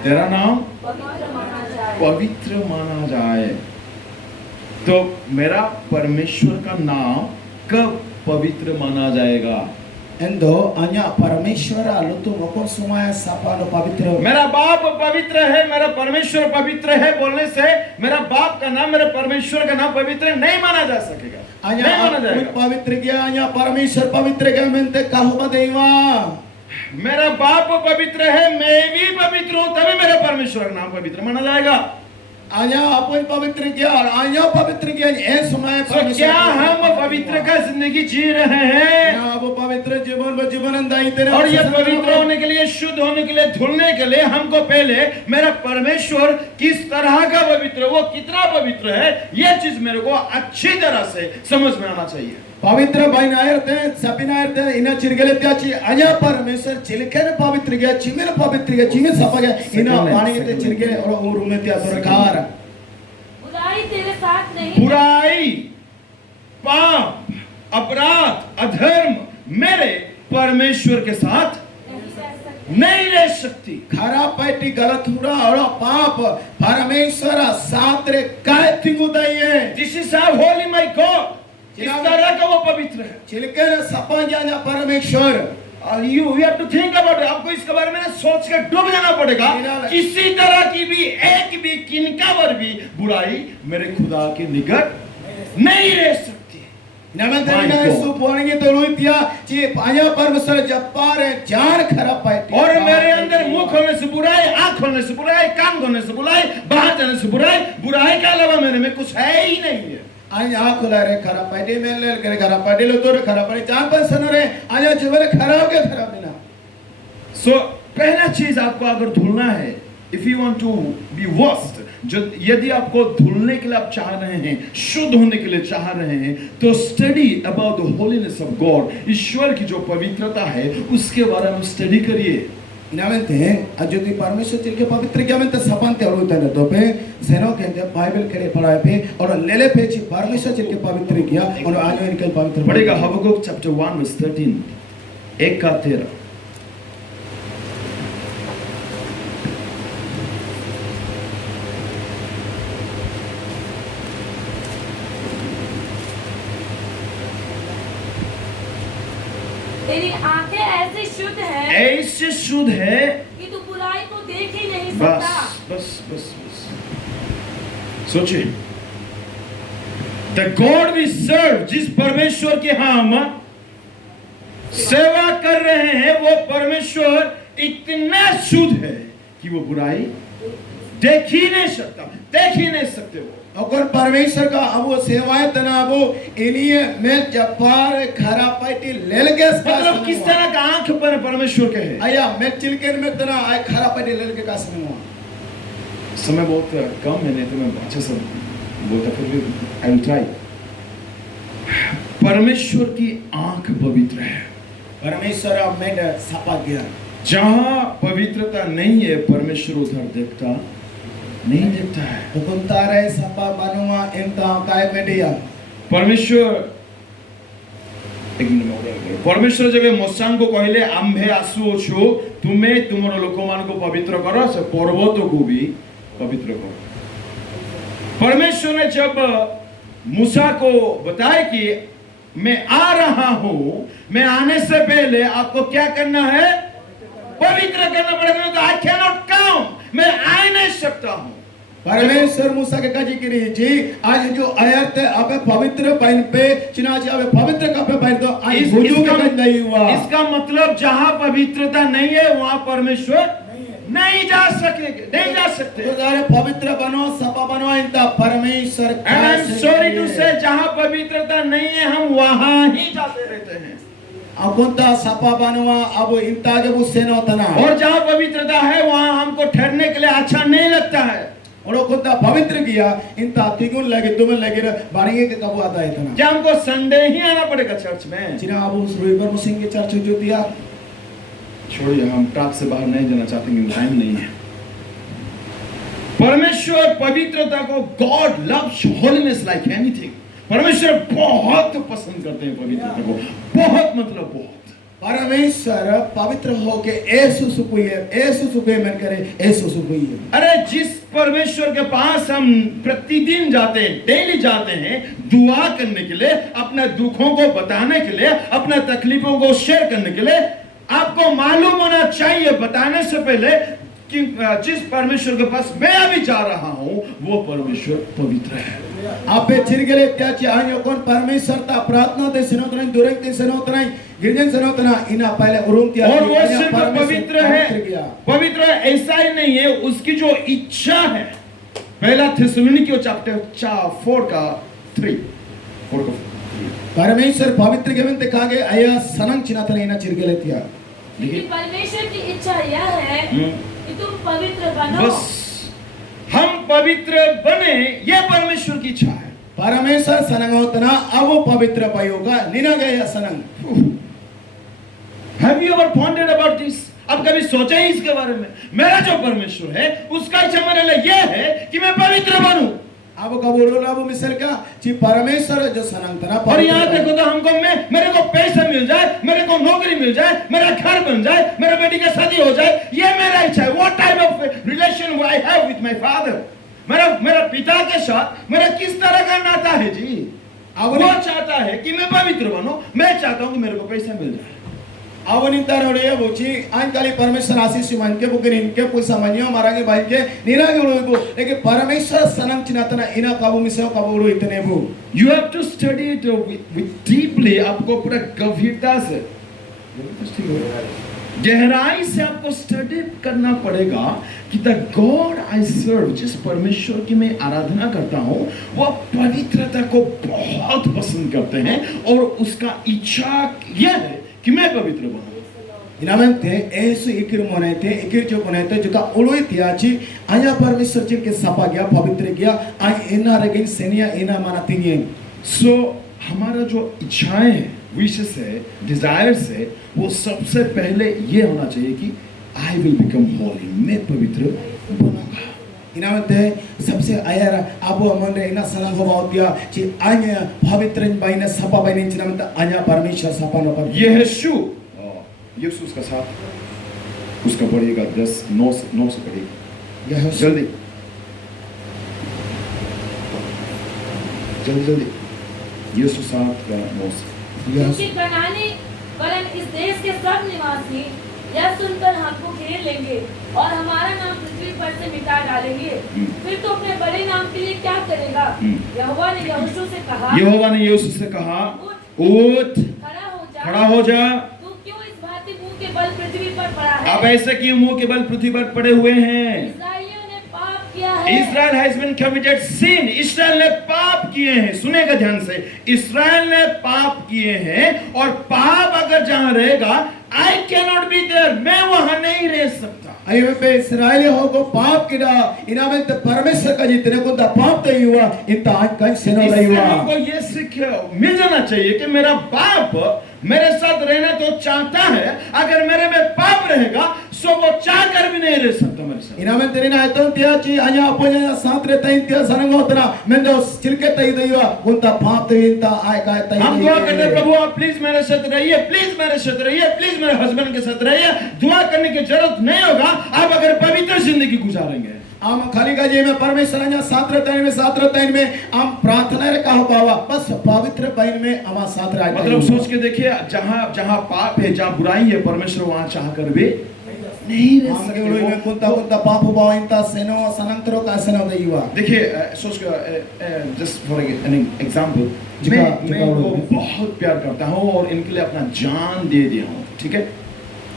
तेरा नाम पवित्र माना जाए। तो मेरा परमेश्वर का नाम कब पवित्र माना जाएगा? एंदो अन्या परमेश्वर लुतु मको सुमाया सापालो पवित्र। मेरा बाप पवित्र है, मेरा परमेश्वर पवित्र है बोलने से मेरा बाप का नाम, मेरे परमेश्वर का नाम पवित्र नहीं माना जा सकेगा, नहीं माना अन्या जाएगा। पवित्र गया अन्या परमेश्वर पवित्र गया मेंते कहबा देवा। मेरा बाप पवित्र है, मैं भी पवित्र हूं, तभी मेरा परमेश्वर का नाम पवित्र माना जाएगा। अन्या अपन पवित्र गया और अन्या पवित्र गया ए समय तो क्या हम पवित्र का जिंदगी जी रहे हैं? अब पवित्र जीवन दाई तेरे और ये पवित्र होने के लिए, शुद्ध होने के लिए, धुलने के लिए हमको पहले मेरा परमेश्वर किस तरह का पवित्र, वो कितना पवित्र है, ये चीज मेरे को अच्छी तरह से समझ में आना चाहिए। पवित्र बाइन आयरते सपिन आयरते इना चिरगले त्याची अन्या परमेश्वर चिलकेन पवित्र गया चिमेन पवित्र गया चिमेन सपा गया इना पानी के चिरगले और रूम में त्या सरकार। बुराई तेरे साथ नहीं। बुराई, पाप, अपराध, अधर्म मेरे परमेश्वर के साथ नहीं रह सकती। खराब पैटी गलत हुआ और पाप परमेश्वर साथ रे काय तिंगुदाइए। This is how holy my God, इस तरह का वो पवित्र है। चिलकेन सपा जाना परमेश्वर। You have to think about it. आपको इसके बारे में सोच कर डूब जाना पड़ेगा। किसी तरह की भी एक भी किनकावर भी बुराई मेरे खुदा के निकट नहीं रह सकती। नमस्ते यीशु बोलेंगे तो लोइतिया ची आया परमेश्वर जप्पार जान खराब पैटी। और मेरे अंदर मुंह खोलने से बुराई, आंख खोलने से बुराई, कान खोलने से बुराई, बाहर जाने से बुराई, बुराई के अलावा मेरे में कुछ है ही नहीं है। आया खुला रे खराब पैटी में ले करे खराब पैटी लो तो खराब पैटी जान पर सन रे आया जीवन खराब के खराब बिना। सो पहला चीज आपको अगर धुलना है, if you want to be washed, जो यदि आपको धुलने के लिए आप चाह रहे हैं, शुद्ध होने के लिए चाह रहे हैं, तो study about the holiness of God, ईश्वर की जो पवित्रता है उसके बारे में स्टडी करिए। इनामेंते अजुति परमेश्वर चिल के पवित्र क्या में तो सपनते और उतने तो पे सेनो के जब बाइबल के पढ़ाए पे और लेले पे ची परमेश्वर चिल के पवित्र किया और आज इनके पवित्र पढ़ेगा हबक्कुक चैप्टर 1 वर्स 13, 1 का 13। तेरी आंखें ऐसी शुद्ध है ऐसे शुद्ध है कि तू बुराई को देख ही नहीं बस सकता। बस बस बस सोचिए, द गॉड वी सर्व, जिस परमेश्वर की हम सेवा कर रहे हैं, वो परमेश्वर इतना शुद्ध है कि वो बुराई देख ही नहीं सकता, देख ही नहीं सकते वो। अगर परमेश्वर का अब वो सेवाएं तना वो इन्हीं में जपार खराब पैटी लेल के मतलब किस तरह का आंख पर परमेश्वर के है। आया मैं चिलकेन में तना आय खराब पैटी लेल के का समय समय बहुत कम है, नहीं तो मैं अच्छे से बोलता, फिर भी आई विल ट्राई। परमेश्वर की आंख पवित्र है। परमेश्वर अब मैं सपा गया जहां पवित्रता नहीं है, परमेश्वर उधर देखता नहीं देखता है। हुकुम तारे सपा बनुआ इनता काय मेडिया परमेश्वर एक मिनट परमेश्वर जब मोसान को कहले आंभे आसु छु तुमे तुमरो लोकमान को पवित्र करो, से पर्वतों को भी पवित्र करो। परमेश्वर ने जब मूसा को बताया कि मैं आ रहा हूं, मैं आने से पहले आपको क्या करना है, पवित्र करना पड़ेगा। तो आई कैन नॉट कम, मैं आ नहीं सकता हूं। परमेश्वर मूसा के काजी करी जी आज जो आयत अबे पवित्र पहन पे चिना जी अबे पवित्र का पे पहन दो आज भुजू के काज नहीं हुआ। इसका मतलब जहां पवित्रता नहीं है वहां परमेश्वर नहीं जा सकेंगे, नहीं जा सकते। तो सारे पवित्र बनो, सपा बनो, इनका परमेश्वर and I am sorry to say जहां पवित्रता नहीं है हम वहां ही जाते रहते हैं। Akunta sapa banwa abu intage bu seno tana. और जहाँ पवित्रता है वहाँ हमको ठहरने के लिए अच्छा नहीं लगता है। और kunta पवित्र किया इंता तिगुन लगे तुम्हें लगे बारिये के कब आता है तना. क्या हमको संडे ही आना पड़ेगा चर्च में? जिना abu रविवार मुसिंग के चर्च जो दिया. छोड़िए, हम टॉक से बाहर नहीं जाना चाहते क्योंकि टाइम नहीं है। परमेश्वर पवित्रता को, God loves holiness like anything. परमेश्वर बहुत पसंद करते हैं पवित्रता को, बहुत मतलब बहुत। परमेश्वर पवित्र होके ऐसु सुकुए मन करे ऐसु सुकुए. अरे जिस परमेश्वर के पास हम प्रतिदिन जाते हैं, डेली जाते हैं दुआ करने के लिए, अपने दुखों को बताने के लिए, अपने तकलीफों को शेयर करने के लिए, आपको मालूम होना चाहिए बताने से पहले कि जिस परमेश्वर के पास मैं अभी जा रहा हूं वो परमेश्वर पवित्र है। आपे चिरगले त्याची आयो कोण परमेश्वर ता प्रार्थना ते सनोतराई दुरेक ते सनोतराई गिरजन सनोतना इना पहले उरुम त्या और वो सिर्फ पवित्र है, पवित्र ऐसा ही नहीं है, उसकी जो इच्छा है। पहला थिस्सलुनीकियों चैप्टर 4 का 3 परमेश्वर पवित्र के बनते कागे आया सनंग चिनातने इना चिरगले त्या। लेकिन परमेश्वर की इच्छा यह है कि तुम पवित्र बनो। बस हम पवित्र बने, ये परमेश्वर की इच्छा है। परमेश्वर सनंग होतना अब पवित्र पयोगा निना गया सनंग। Have you ever pondered about this? अब कभी सोचा ही इसके बारे में? मेरा जो परमेश्वर है उसका इच्छा मेरे लिए यह है कि मैं पवित्र बनूं। अब कबूल अब मिसल का जी परमेश्वर जो सनंग तना। और यहाँ देखो तो हमको मेरे को पैसा मिल जाए, मेरे को नौकरी मिल जाए, मेरा घर बन जाए, मेरे बेटी का शादी हो जाए, ये मेरा इच्छा है। What type of relation I have with my father? मेरा पिता के साथ मेरा किस तरह का नाता है जी? अब वो चाहता है कि मैं पवित्र बनूं, मैं चाहता हूँ कि मेरे को पैसा मिल जाए। आवनिता रोड़े बोची आंकाली परमेश्वर आशीष मन के बुकिन इनके पैसा मनियो मारांगे भाई के निरागे उड़ो लेकिन परमेश्वर सनंग चिनातना इना काबू मिसो काबू उड़ो इतने बु। You have to study it with deeply, आपको पूरा गंभीरता से, गहराई से आपको स्टडी करना पड़ेगा कि द गॉड आई सर्व, जिस परमेश्वर की मैं आराधना करता हूँ, वह पवित्रता को बहुत पसंद करते हैं और उसका इच्छा यह है कि मैं पवित्र बनूं। इनामंते ऐसे इकिर मोनेते इकिर जो मोनेते जो का उड़ोई त्याची आया परमेश्वर जी के सपा गया पवित्र गया आई इना रगिन सेनिया इना माना तिंगे। सो हमारा जो इच्छाएं हैं, विशेष है, डिजायर्स है, वो सबसे पहले ये होना चाहिए कि आई विल बिकम होली, मैं पवित्र बनूंगा। इनामते सबसे आया अब मन रे इना सनंग हो बाउतिया ची आया पवित्र बाइने सपा बाइने चिनामते आया परमेश्वर सपा न पर यीशु यीशु का साथ उसका पढ़िएगा 10:9 से पढ़िएगा जल्दी यीशु 7:9 क्योंकि कनानी वरन इस देश के सब निवासी यह सुनकर हमको घेर लेंगे और हमारा नाम पृथ्वी पर से मिटा डालेंगे, फिर तो अपने बड़े नाम के लिए क्या करेगा? यहोवा ने यहोशू से कहा उठ, खड़ा हो जा। तू क्यों इस भांति मुंह के बल पृथ्वी पर पड़ा है? आप ऐसे क्यों मुंह के बल पृथ्वी पर पड़े हुए हैं? इस्राएलियों ने पाप किया है। Israel has been committed sin. इस्राएल ने पाप किए हैं। सुनेगा ध्यान से, इस्राएल ने पाप किए हैं और पाप अगर जहां रहेगा, I cannot be there, मैं वहां नहीं रह सकता। अयो पे इस्राएली हो को पाप किया इनामे ते परमेश्वर का जितने को दा पाप ते हुआ इतना आज कहीं से न रही हुआ। हमको ये सीख मिल जाना चाहिए कि मेरा बाप मेरे साथ रहना तो चाहता है, अगर मेरे में पाप रहेगा सो वो चाह कर भी नहीं रह सकता मेरे साथ। इनामे तेरे ना तो त्या ची आया अपन साथ रहता है त्या सनंग होतना मैं तो चिलके तई दईवा उनता पाप ते इनता आय का तई। हम दुआ करते हैं प्रभु आप प्लीज मेरे साथ रहिए, प्लीज मेरे साथ रहिए, प्लीज मेरे हस्बैंड के साथ रहिए। दुआ करने की जरूरत नहीं होगा आप अगर पवित्र जिंदगी गुजारेंगे। हम खाली का जी में परमेश्वर ने साथ रहता है में हम प्रार्थना रे कहो बाबा बस पवित्र बहन में हम साथ रह। मतलब सोच के देखिए, जहां पाप है, जहां बुराई है, परमेश्वर वहां चाह कर भी नहीं रह सकते। हम के में कुंता पाप बावा इनता सेनो सनंतरो का सेनो दईवा। देखिए सोच के जस्ट फॉर एन एग्जांपल, मैं उनको बहुत प्यार करता हूं और इनके लिए अपना जान दे दिया हूं, ठीक है।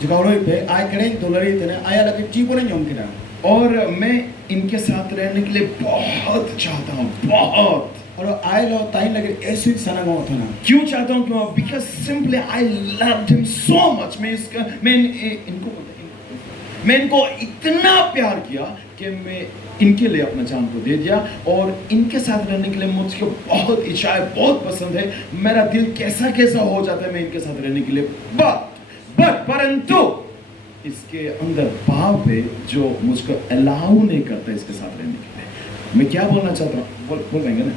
जगावड़ो पे आय कड़े दुलरी तने आया लगे जीवन जोम किरा और मैं इनके साथ रहने के लिए बहुत चाहता हूँ, बहुत। और आयलो ताइन लगे ऐसे सनगो होना क्यों चाहता हूँ क्यों? Because simply I loved him so much. मैं इनको इतना प्यार किया कि मैं इनके लिए अपना जान को दे दिया, और इनके साथ रहने के लिए मुझको बहुत इच्छा है, बहुत पसंद है। मेरा दिल कैसा कैसा हो जाता है मैं इनके साथ रहने के लिए, परंतु इसके अंदर पाप है जो मुझको अलाउ नहीं करता इसके साथ रहने के लिए। मैं क्या बोलना चाहता हूँ, बोल पाएंगे ना?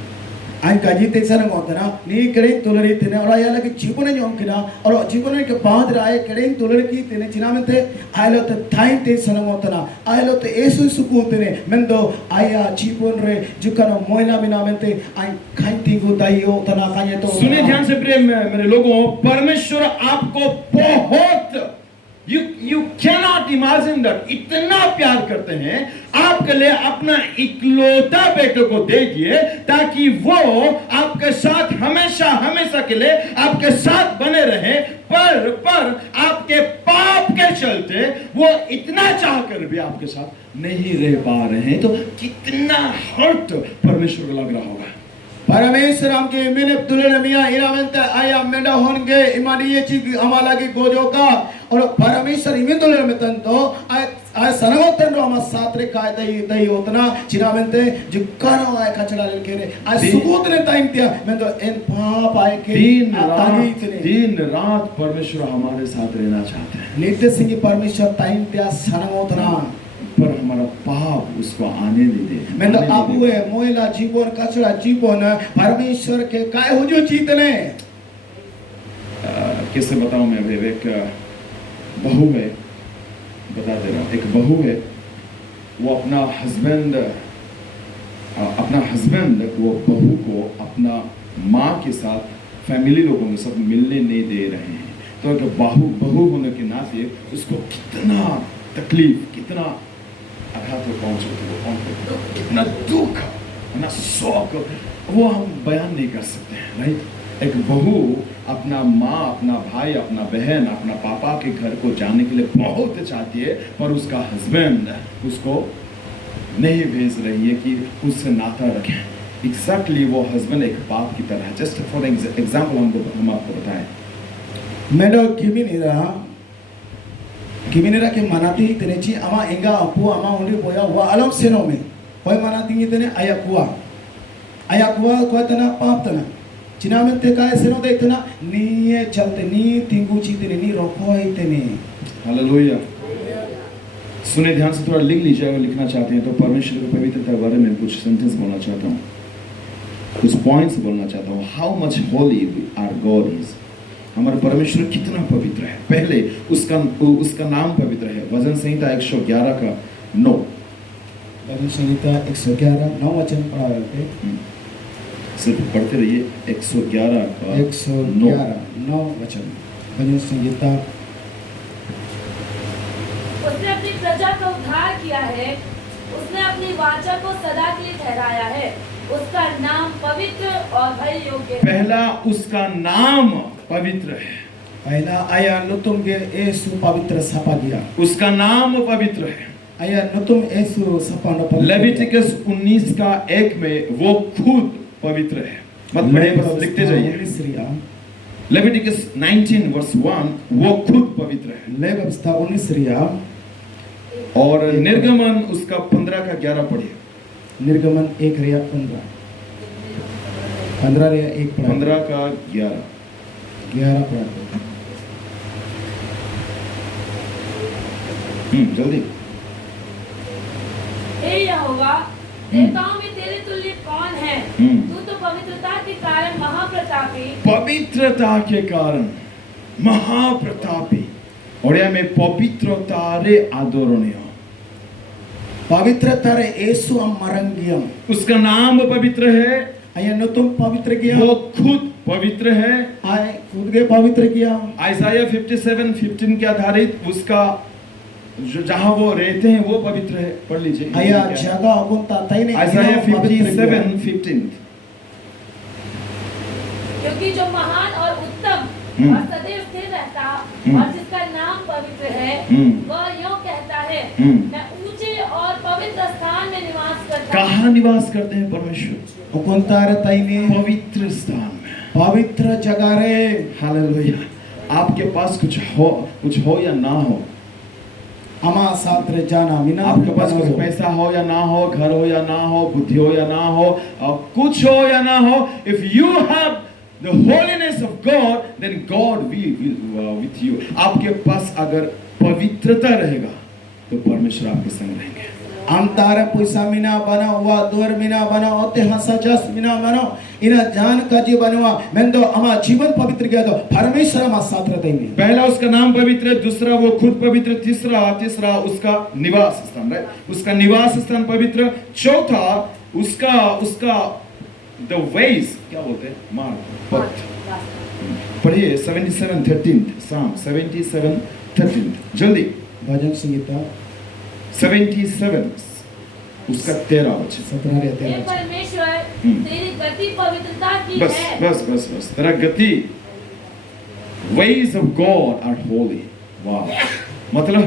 आई काजी ते सनगो होना नी कड़े तुलरी तेने और आया लगे जीवन ने जोम किना और जीवन के बाद राय कड़े तुलरी की तेने चिना में थे आयलो ते थाइन ते सनगो होना आयलो ते ऐसु सुकू तेने मेंदो आया जीवन रे जुकनो मोइला बिना में थे आई खाइती को दाइयो तना काये तो सुनिए ध्यान से प्रिय मेरे लोगों, परमेश्वर आपको बहुत You cannot imagine that इतना प्यार करते हैं, आपके लिए अपना इकलौता बेटे को दे दिए ताकि वो आपके साथ हमेशा हमेशा के लिए आपके साथ बने रहे। पर आपके पाप के चलते वो इतना चाह कर भी आपके साथ नहीं रह पा रहे हैं, तो कितना हर्ट परमेश्वर को लग रहा होगा। परमेश्वर हमके मेने तुलने मिया इरावंत आया मेडा होनगे इमानी ये चीज हमारा की गोजो का और परमेश्वर इमे तुलने में तंतो आय सनगोतन रो हम सात्रे काय दई उतना चिरावंत जुक्कानो आय कचड़ा लेके रे आय सुगोतने टाइम दिया मैं तो इन पाप आए के दिन रात परमेश्वर हमारे साथ रहना चाहते हैं। नित्य सिंह परमेश्वर टाइम दिया सनगोतना पर हमारा पाप उसको आने नहीं दे। मैं तो आबू है मोइला जीवन कचरा जीवन परमेश्वर के काय हो जो चीतने किससे बताऊं मैं? अभी एक बहू है, बता दे रहा हूँ, एक बहू है, वो अपना हस्बैंड वो बहू को अपना माँ के साथ फैमिली लोगों के साथ मिलने नहीं दे रहे हैं। तो एक बहू होने के नाते उसको कितना तकलीफ, कितना आघात कितना दुख, कितना शौक, वो हम बयान नहीं कर सकते हैं, राइट? एक बहू अपना माँ, अपना भाई, अपना बहन, अपना पापा के घर को जाने के लिए बहुत चाहती है, पर उसका हस्बैंड उसको नहीं भेज रही है कि उससे नाता रखें। एग्जैक्टली वो हस्बैंड एक बाप की तरह है। जस्ट फॉर एग्जाम्पल हम आपको बताएं, मेडो किमिनेरा के मनाती तेने ची अमा एंगा अपू अमा उन्हें बोया हुआ अलम सेनो में कोई मनाती ही तेने आया कुआ कोई तना पाप तना चिना में ते काय सेनो दे तना नी चलते नी तिंगू ची तेने नी रोको ही तेने। हालेलुया। सुने ध्यान से, थोड़ा लिख लीजिए अगर लिखना चाहते हैं तो। परमेश्वर के पवित्रता के बारे में कुछ सेंटेंस बोलना चाहता हूँ, कुछ पॉइंट्स बोलना चाहता हूँ। How much holy our God is, हमारा परमेश्वर कितना पवित्र है। पहले उसका नाम पवित्र है। वचन संहिता 111 का 9, वचन संहिता 111 9 वचन पढ़ा रहे सिर्फ पढ़ते रहिए। 111 का 9 वचन वचन संहिता। उसने अपनी प्रजा का उद्धार किया है, उसने अपनी वाचा को सदा के लिए ठहराया है, उसका नाम पवित्र और भय योग्य है। पहला उसका नाम पवित्र है। पहला आया नुतुम के येसु पवित्र सपा दिया, उसका नाम पवित्र है। आया नुतुम येसु सपा न लेविटिकस 19 का 1 में वो खुद पवित्र है। मत पढ़िए, बस लिखते जाइए। लेविटिकस 19 वर्स 1 वो खुद पवित्र है। लेविटिकस 19 रिया और निर्गमन उसका 15 का 11 पढ़िए। निर्गमन 1 रिया 15 रिया 1 पढ़ा, 15 का 11 पढ़ा। जल्दी। हे यहोवा, देवताओं में तेरे तुल्य कौन है? तू तो पवित्रता के कारण महाप्रतापी, पवित्रता के कारण महाप्रतापी। ओडिया में पवित्रतारे आदरणीय, पवित्रतारे येसु अमरंगियम, उसका नाम पवित्र है। आया न तुम पवित्र किया, वो खुद पवित्र है। आए खुद के पवित्र किया। आइसाया 57:15 के आधारित उसका जहां वो रहते हैं वो पवित्र है। पढ़ लीजिए। आया जगह अगुंता तैने आइसाया 57:15। क्योंकि जो महान और उत्तम और सदैव स्थिर रहता और जिसका नाम पवित्र है, वह यूं कहता है, मैं ऊंचे और पवित्र स्थान में निवास करता हूं। कहाँ निवास करते हैं परमेश्वर? Okontar taine पवित्र स्थान में। pavitra jagare hallelujah. आपके पास कुछ हो या ना हो, ama satre jana mina आपके पास कुछ पैसा हो या ना हो, घर हो या ना हो, बुद्धि हो या ना हो, कुछ हो या ना हो, if you have the holiness of God, then God will with you. आपके पास अगर पवित्रता रहेगा तो परमेश्वर आपके संग रहेंगे। antara puisa mina bana wa duar mina bana ote hasa jas mina bana ina जान काजी बनवा मेंदो अमा जीवन पवित्र किया तो परमेश्वर अमा साथ रहते हैं। पहला उसका नाम पवित्र है, दूसरा वो खुद पवित्र, तीसरा उसका निवास स्थान, राइट, उसका निवास स्थान पवित्र, चौथा उसका द वेज क्या बोलते हैं, मार्ग, पथ। पढ़िए 77:13 साम 77:13 जल्दी। भजन संगीता 77 उसका 13 वचन। 17 या हे 13 परमेश्वर, तेरी गति पवित्रता की बस है। बस तेरा गति, ways of God are holy। वाह, मतलब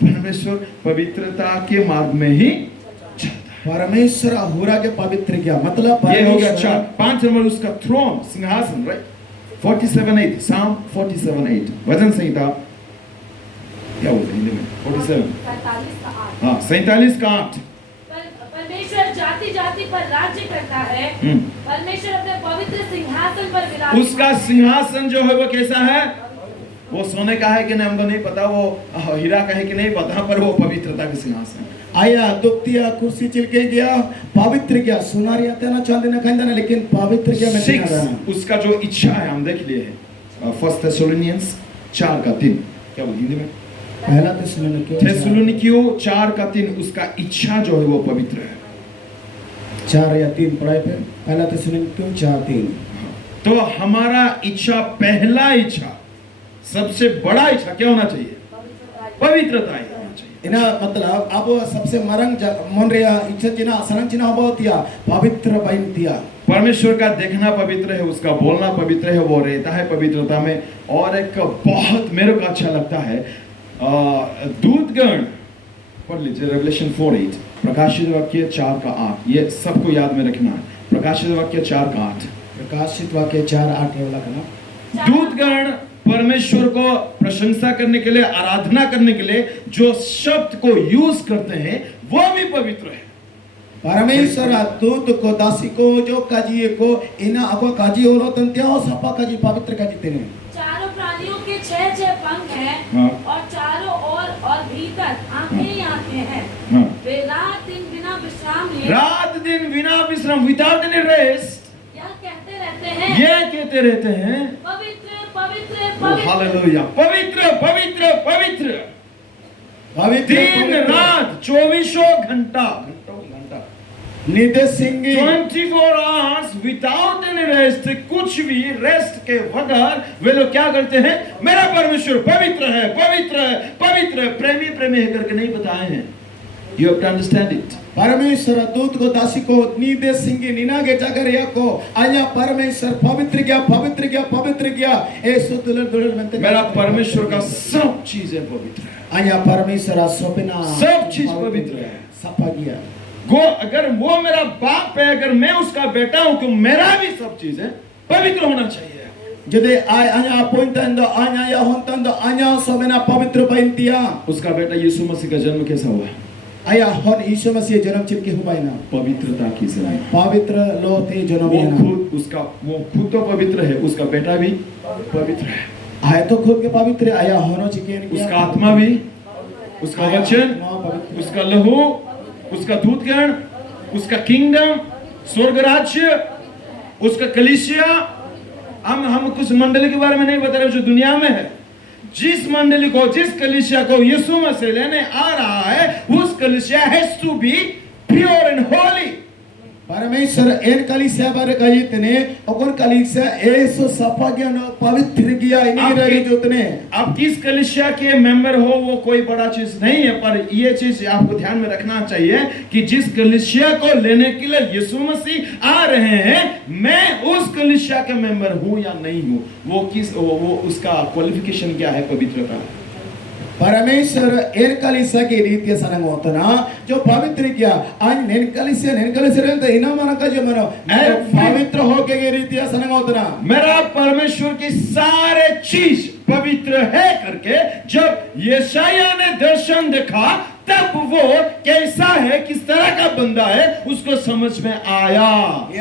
परमेश्वर पवित्रता के मार्ग में ही चलता है। परमेश्वर अहुरा के पवित्र किया मतलब ये हो गया परमेश्वर 4। 5 नंबर उसका थ्रोन, सिंहासन, राइट, 47:8 साम 47:8 वचन संहिता क्या बोलते हैं हिंदी में, 47 47 का 8। हाँ 47 का 8। परमेश्वर जाति जाति पर राज्य करता है। परमेश्वर अपने पवित्र सिंहासन पर विराजमान। उसका सिंहासन जो है वो कैसा है, वो सोने का है कि नहीं हमको नहीं पता, वो हीरा का है कि नहीं पता, पर वो पवित्रता के सिंहासन। आया दुप्तिया कुर्सी चिलके गया पवित्र किया, सुनारी आते ना चांदी ना खाइंदा ना, लेकिन पवित्र किया में 6 उसका जो इच्छा है हम देख लिए हैं, 1 थेसलोनियंस 4:3 क्या वो हिंदी में, पहला थेसलोनिकियों 4:3 उसका इच्छा जो है वो पवित्र है। 4 या 3 पढ़ाई पे पहला थेसलोनिकियों 4:3। तो हमारा इच्छा, पहला इच्छा, सबसे बड़ा इच्छा क्या होना चाहिए, पवित्रता ही होना चाहिए। इना मतलब अब सबसे मरंग मन रिया इच्छा जिना सनंग जिना बहुत या पवित्र बन दिया। परमेश्वर का देखना पवित्र है, उसका बोलना पवित्र है, वो रहता है पवित्रता में। और एक बहुत मेरे को अच्छा लगता है, दूतगण पढ़ लीजिए रेवलेशन 4:8, प्रकाशित वाक्य 4:8, ये सबको याद में रखना है। प्रकाशित वाक्य 4:8, प्रकाशित वाक्य 4:8 ये वाला करना। दूतगण परमेश्वर को प्रशंसा करने के लिए, आराधना करने के लिए जो शब्द को यूज करते हैं वो भी पवित्र है। परमेश्वर दूत को दासी को जो काजी को इना अगो काजी होलो तंत्या सपा काजी पवित्र काजी तेरे। चारों प्राणियों के 6 पंख हैं। हाँ। और चारों ओर और भीतर आंखें ही आंखें हैं। हाँ। वे रात दिन बिना विश्राम लिए रात दिन बिना विश्राम, विदाउट एनी रेस्ट, यह कहते रहते हैं, ये कहते रहते हैं, पवित्र पवित्र ओ हालेलुया, पवित्र पवित्र पवित्र, पवित्र दिन रात 24 घंटा नित्य सिंगी 24 आवर्स विदाउट एनी रेस्ट, कुछ भी रेस्ट के बगैर वे लोग क्या करते हैं, मेरा परमेश्वर पवित्र है पवित्र है पवित्र है। प्रेमी प्रेमी है करके नहीं बताए हैं, you have to understand it. परमेश्वर दूत को दासी को नित्य सिंगी निनागे जागरिया को आया परमेश्वर पवित्र किया पवित्र किया पवित्र किया। ऐसो दुलर दुलर बनते मेरा परमेश्वर का सब चीजें पवित्र है, आया परमेश्वर सोपिना सब चीज पवित्र है। सपा गया अगर वो मेरा बाप है, अगर मैं उसका बेटा हूं, तो मेरा भी सब चीजें पवित्र होना चाहिए। जदे आया पोइंटंदो आया या होंतंदो आया सोमेना पवित्र बनतिया। उसका बेटा यीशु मसीह का जन्म कैसा हुआ, आया होन यीशु मसीह जन्म चिपके हुआ ना पवित्रता की से। पवित्र लो थे जन्म वो खुद तो पवित्र है, उसका बेटा भी पवित्र है। आया तो खुद के पवित्र आया होनो चिकेन किया, उसका आत्मा भी, उसका वचन, उसका लहू, उसका दूतगण, उसका किंगडम, स्वर्ग राज्य, उसका कलीसिया। हम कुछ मंडली के बारे में नहीं बता रहे जो दुनिया में है। जिस मंडली को, जिस कलीसिया को यीशु मसीह लेने आ रहा है, उस कलीसिया has to be pure and holy. परमेश्वर एन कलीसिया बारे कही तने ओकन कलीसिया ऐसो सफा गया न पवित्र गया इन्हीं रही जोतने। आप किस कलीसिया के मेंबर हो वो कोई बड़ा चीज नहीं है, पर ये चीज आपको ध्यान में रखना चाहिए कि जिस कलीसिया को लेने के लिए यीशु मसीह आ रहे हैं, मैं उस कलीसिया के मेंबर हूं या नहीं हूं, वो उसका क्वालिफिकेशन क्या है, पवित्रता। परमेश्वर एर कलिसा की रीति संग होता ना जो पवित्र किया आज नेन कलिसा रहता इना मन का जो मनो पवित्र हो के रीति संग होता ना मेरा परमेश्वर की सारे चीज पवित्र है करके जब यशाया ने दर्शन देखा तब वो कैसा है किस तरह का बंदा है उसको समझ में आया।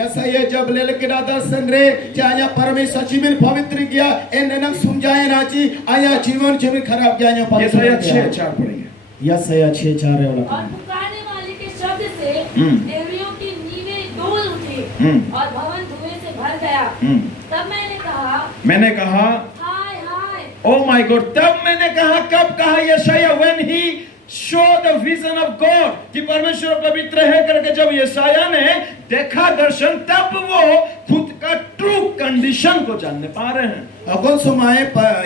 ऐसा ये जब ले लेके दर्शन रे चाहे परमेश्वर जीवन पवित्र किया इन नन समझाए ना ची आया जीवन जीवन खराब किया या पवित्र यशाया 6:4 पढ़ेंगे। यशाया 6:4 है और पुकारने वाले के शब्द से देवरियों की नींवें डोल उठी और भवन धुएं से भर गया। तब मैंने कहा हाय हाय ओ माय गॉड। तब मैंने कहा कब कहा यशाया when he show the vision of God कि परमेश्वर पवित्र है करके जब यशाया ने देखा दर्शन तब वो खुद का ट्रू कंडीशन को जानने पा रहे हैं। अगोन समय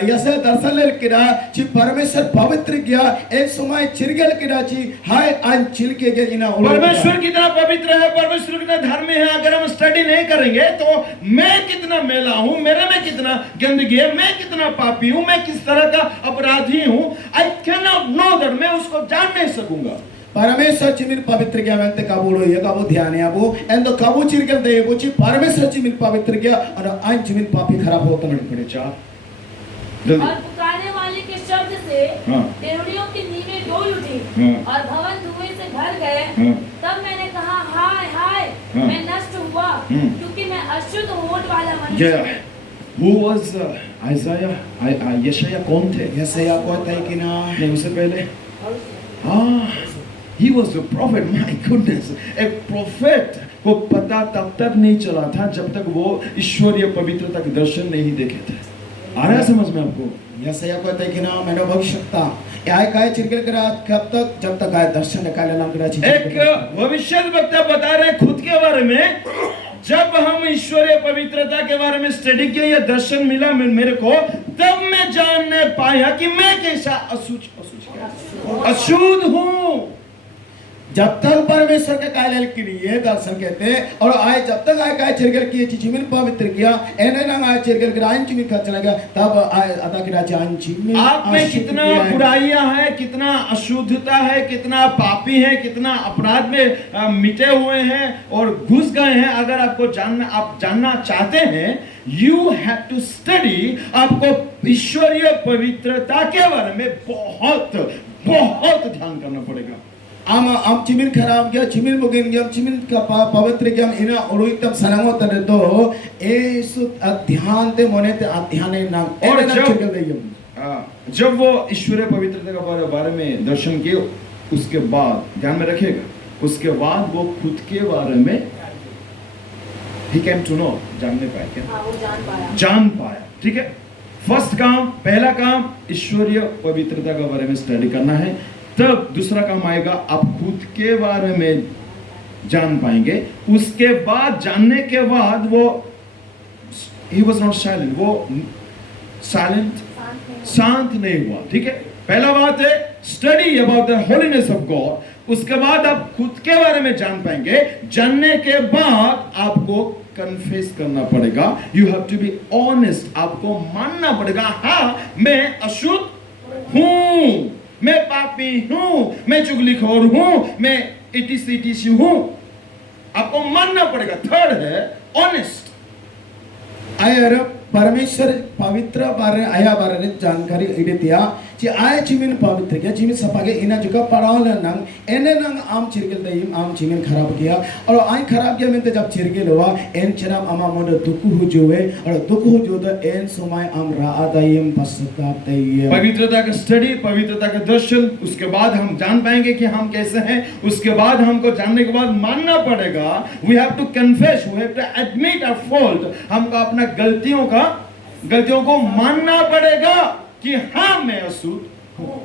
यसे दर्शन ले किरा ची परमेश्वर पवित्र किया एक समय चिरगल किरा ची हाय आज चिलके के इना परमेश्वर कितना पवित्र है परमेश्वर कितना धर्मी है अगर हम स्टडी नहीं करेंगे तो मैं कितना मैला हूँ मेरे में कितना गंदगी है मैं कितना पापी हूँ मैं किस तरह का अपराधी हूँ I can not know that मैं उसको जान नहीं सकूंगा। परमेश्वर चिमिन पवित्र किया मैं कबूलो ये कबू ध्यान है वो एंड कबू चिरगल दे वो ची परमेश्वर चिमिन पवित्र किया और आज चिमिन पापी खराब होता नहीं पड़े चार और पुकारने वाले के शब्द से देवड़ियों की नींवें डोल उठी और भवन धुएं से भर गए। तब मैंने कहा हाय हाय मैं नष्ट हुआ क्योंकि मैं अशुद्ध होठ वाला मनुष्य हूं। Who was Isaiah? यशाया कौन थे? यशाया कौन थे कि ना नहीं उससे पहले he was a prophet. My goodness, एक prophet को पता तब तक नहीं चला था जब तक वो ईश्वरीय पवित्रता के दर्शन नहीं देखे थे। आ रहा है समझ में आपको? यशाया कहते हैं कि ना मैंने भविष्यता याय काय चिरगल करा कब तक जब तक आए दर्शन निकाले नाम करा चीज एक भविष्यद्वक्ता बता रहे खुद के बारे में जब हम ईश्वरीय पवित्रता के बारे में स्टडी किया या दर्शन मिला मेरे को तब मैं जानने पाया कि मैं कैसा अशुद्ध हूँ। जब तक परमेश्वर के कायल के लिए दर्शन कहते और आए जब तक आए काय चिरगल किए चिमिन पवित्र किया एने ना आए चिरगल के आइन चिमिन खर्च लगा तब आए अदा के राजा आइन चिमिन आप में कितना बुराइयां है कितना अशुद्धता है कितना पापी है कितना अपराध में मिटे हुए हैं और घुस गए हैं अगर आपको आप जानना चाहते हैं यू हैव टू स्टडी। आपको ईश्वरीय पवित्रता के बारे में बहुत ध्यान करना पड़ेगा। आम चिमिन खराब गया चिमिन मुगिन गया चिमिन का पवित्र गया इना और एकदम सनंगो तने तो ए सु ध्यान ते मोने ते ध्यान ना और जब वो ईश्वरीय पवित्रता के बारे में दर्शन किए उसके बाद ध्यान में रखिएगा उसके बाद वो खुद के बारे में he came to know जानने पाया क्या वो जान पाया। ठीक है फर्स्ट काम पहला काम ईश्वरीय पवित्रता के बारे में स्टडी करना है। तब दूसरा काम आएगा आप खुद के बारे में जान पाएंगे। उसके बाद जानने के बाद वो he was not silent वो शांत नहीं हुआ। ठीक है पहला बात है study about the holiness of God. उसके बाद आप खुद के बारे में जान पाएंगे। जानने के बाद आपको कन्फेस करना पड़ेगा। You have to be honest. आपको मानना पड़ेगा हाँ मैं अशुद्ध हूं मैं पापी हूं मैं चुगलीखोर हूं मैं इटीसी हूं। आपको मानना पड़ेगा। थर्ड है ऑनेस्ट। आयर परमेश्वर पवित्र बारे आया बारे जानकारी इडे दिया कि आय चिमिन पवित्र किया चिमिन सपागे इना जुका पढ़ाओ नंग एने नंग आम चिरगल दईम आम चिमिन खराब किया और आय खराब किया में तो जब चिरगल हुआ एन चनाम आमा मोड दुख हो जोए और दुख हो जो तो एन समय आम रा दईम पश्चाताप दईम पवित्रता का स्टडी पवित्रता का दर्शन उसके बाद हम जान पाएंगे कि हम कैसे हैं। उसके बाद हमको जानने के बाद मानना पड़ेगा। We have to confess we have to admit our fault. हमको अपना गलतियों को मानना पड़ेगा कि हाँ मैं अशुद्ध हूँ।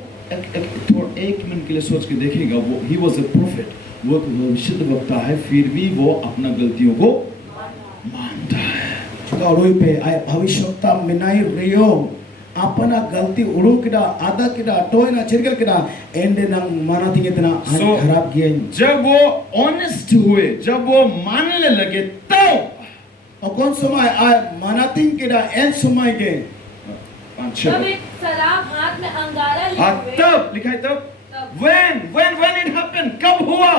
एक मिनट के लिए सोच के देखिएगा वो ही वॉज अ प्रोफेट वो भविष्यद्वक्ता है फिर भी वो अपना गलतियों को मानता है। और पे आए भविष्यद्वक्ता मिनाई रियो अपना गलती उड़ू किडा आधा किडा टोय ना चिरगल किडा एंडे ना माना थी कितना खराब किए। जब वो ऑनेस्ट हुए जब वो मानने लगे तो और कौन समय आए माना थी किडा एन समय के 5 6 तब एक शराब हाथ में अंगारा लिए हुए तब लिखा है तब तब when it happened, कब हुआ,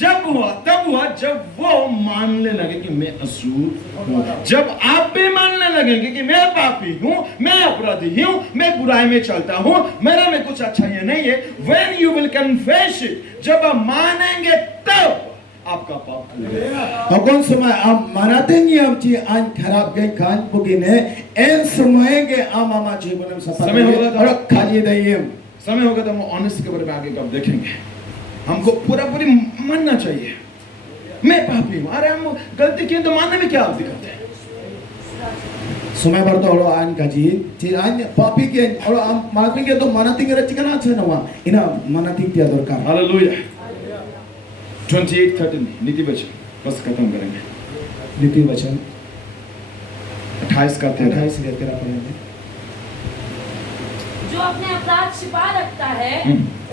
जब हुआ, तब हुआ जब वो मानने लगे कि मैं अशुद्ध हूँ। जब आप भी मानने लगेंगे कि मैं पापी हूँ, मैं अपराधी हूँ, मैं बुराई में चलता हूँ, मेरा में कुछ अच्छा ये नहीं है, when you will confess it, जब आप मानेंगे तब आपका पाप धुलेगा। Hakon semua am manating yam ci an kharap gai kan bugine en semua ge am ama जीवन सफल समय होगा तो- और खाली दइए समय होगा तो हम ऑनेस्ट के बारे में आगे कब देखेंगे। हमको पूरा पूरी मानना चाहिए मैं पापी हूँ। अरे हम गलती किए तो मानने में क्या आप दिक्कत है। समय भर तो और an kaji ci an papi ke और am manating ke तो manating re cikana acha nawa ina manating dia dorkar hallelujah. 28:13 नीति वचन बस खत्म करेंगे। नीति वचन 28 का 13 28 से 13 पढ़ेंगे। जो अपने अपराध छिपा रखता है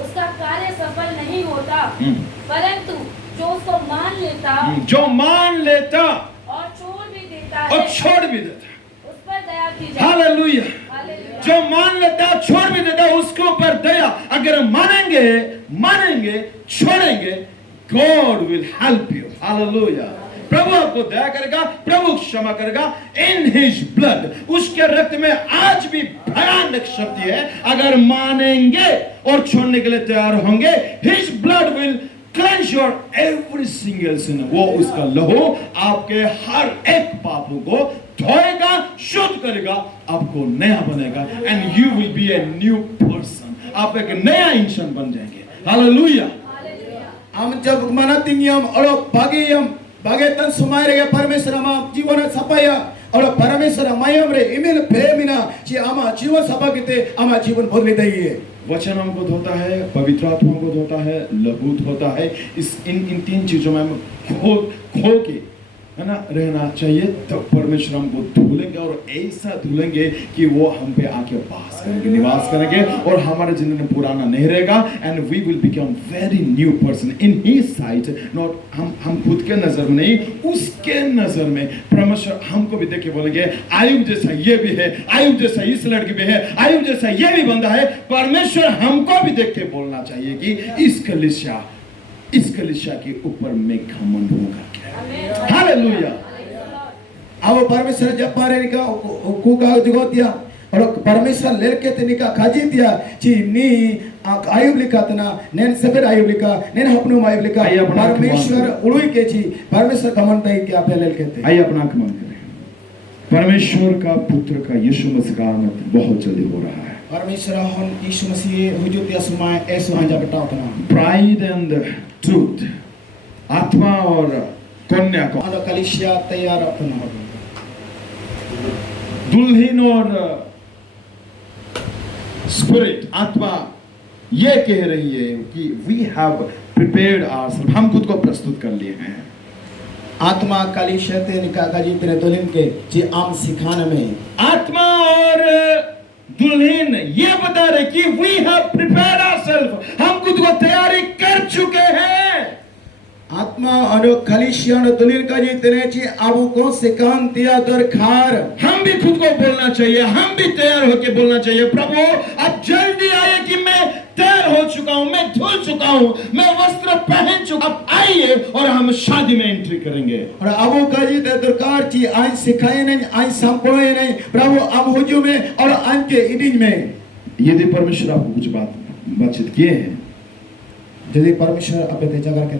उसका कार्य सफल नहीं होता, परंतु जो उसको मान लेता जो मान लेता और छोड़ भी देता है और छोड़ भी देता। उस पर दया की जाए। हालेलुया। हालेलुया। जो मान लेता छोड़ भी देता उसके ऊपर दया। अगर मानेंगे छोड़ेंगे, God will help you. Hallelujah. प्रभु आपको दया करेगा, प्रभु क्षमा करेगा। In His blood, उसके रक्त में आज भी भयानक शक्ति है। अगर मानेंगे और छोड़ने के लिए तैयार होंगे, His blood will cleanse your every single sin. वो उसका लहू आपके हर एक पापों को धोएगा, शुद्ध करेगा, आपको नया बनेगा। And you will be a new person. आप एक नया इंसान बन जाएंगे। Hallelujah. am jab manating yam और bagai tan sumai re परमेश्वर ama जीवन sapaya और परमेश्वर mayam re email femina ci ama जीवन सपा किते ama जीवन बदले दइए। वचन हमको धोता है, पवित्र आत्मा को धोता है, लहू धोता है। इन 3 चीजों में हम खो के है ना रहना चाहिए। तब परमेश्वर हमको धुलेंगे और ऐसा धुलेंगे कि वो हम पे आके वास करेंगे, निवास करेंगे और हमारे जिंदगी में पुराना नहीं रहेगा। And we will become very new person in his sight. Not हम खुद के नजर में नहीं, उसके नजर में। परमेश्वर हमको भी देख के बोलेंगे आयुब जैसा ये भी है, आयुब जैसा इस लड़की भी है, आयुब जैसा ये भी बंदा है। परमेश्वर हमको भी देख के बोलना चाहिए कि इस कलीसिया के ऊपर मैं घमंड होगा। हालेलुया। अब परमेश्वर जब पारे निका कुका जगोतिया और परमेश्वर लेके ते निका खाजीतिया ची नी आयुब लिखा तना नेन सफेद आयुब लिखा नेन हपनु आयुब लिखा परमेश्वर उड़ुई के ची परमेश्वर कमन तई के आप ले लेते। आइए अपना कमन करें। परमेश्वर का पुत्र का यीशु मसीह का आगमन बहुत जल्दी हो रहा है। परमेश्वर हन यीशु मसीह हुजुतिया समय ऐसो आजा बताओ तना प्राइड एंड ट्रूथ, आत्मा और कन्या को और कलीसिया तैयार अपना दुल्हन और स्पिरिट आत्मा ये कह रही है कि वी हैव प्रिपेयर्ड आवरसेल्फ, हम खुद को प्रस्तुत कर लिए हैं। आत्मा कलीसिया ते निका काजी तेरे दुल्हन के जी आम सिखाने में आत्मा और दुल्हन ये बता रहे कि वी हैव प्रिपेयर्ड आवरसेल्फ, हम खुद को तैयारी कर चुके हैं। आत्मा और कलीसिया और दुल्हन का जी तेरे ची आबू को सिकान दिया दरखार हम भी खुद को बोलना चाहिए, हम भी तैयार होके बोलना चाहिए प्रभु अब जल्दी आइए कि मैं तैयार हो चुका हूं, मैं धुल चुका हूं, मैं वस्त्र पहन चुका, अब आइए और हम शादी में एंट्री करेंगे। और आबू का जी ते दरकार ची आज सिखाए नहीं, आज संपलोए नहीं प्रभु अब हुजू में और आज के इडिंग में। यदि परमेश्वर आपको कुछ बातचीत किए हैं, यदि परमेश्वर अपने जगह के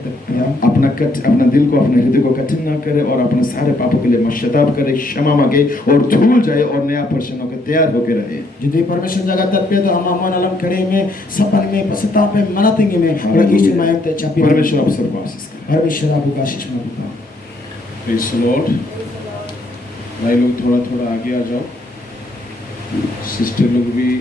अपना दिल को अपने हृदय को कठिन ना करे और अपने सारे पापों के लिए पश्चाताप करे, क्षमा मांगे और धुल जाए और नया पर्सन होकर तैयार होकर रहे। यदि परमेश्वर जगह तरपे तो हम मन अलम खड़े में सपन में पश्चाताप में मनातेंगे में और यीशु नाम ते चापी परमेश्वर आप सबको आशीष करे। परमेश्वर आपको आशीष में देता। Praise the Lord. भाई लोग थोड़ा आगे आ जाओ, सिस्टर लोग भी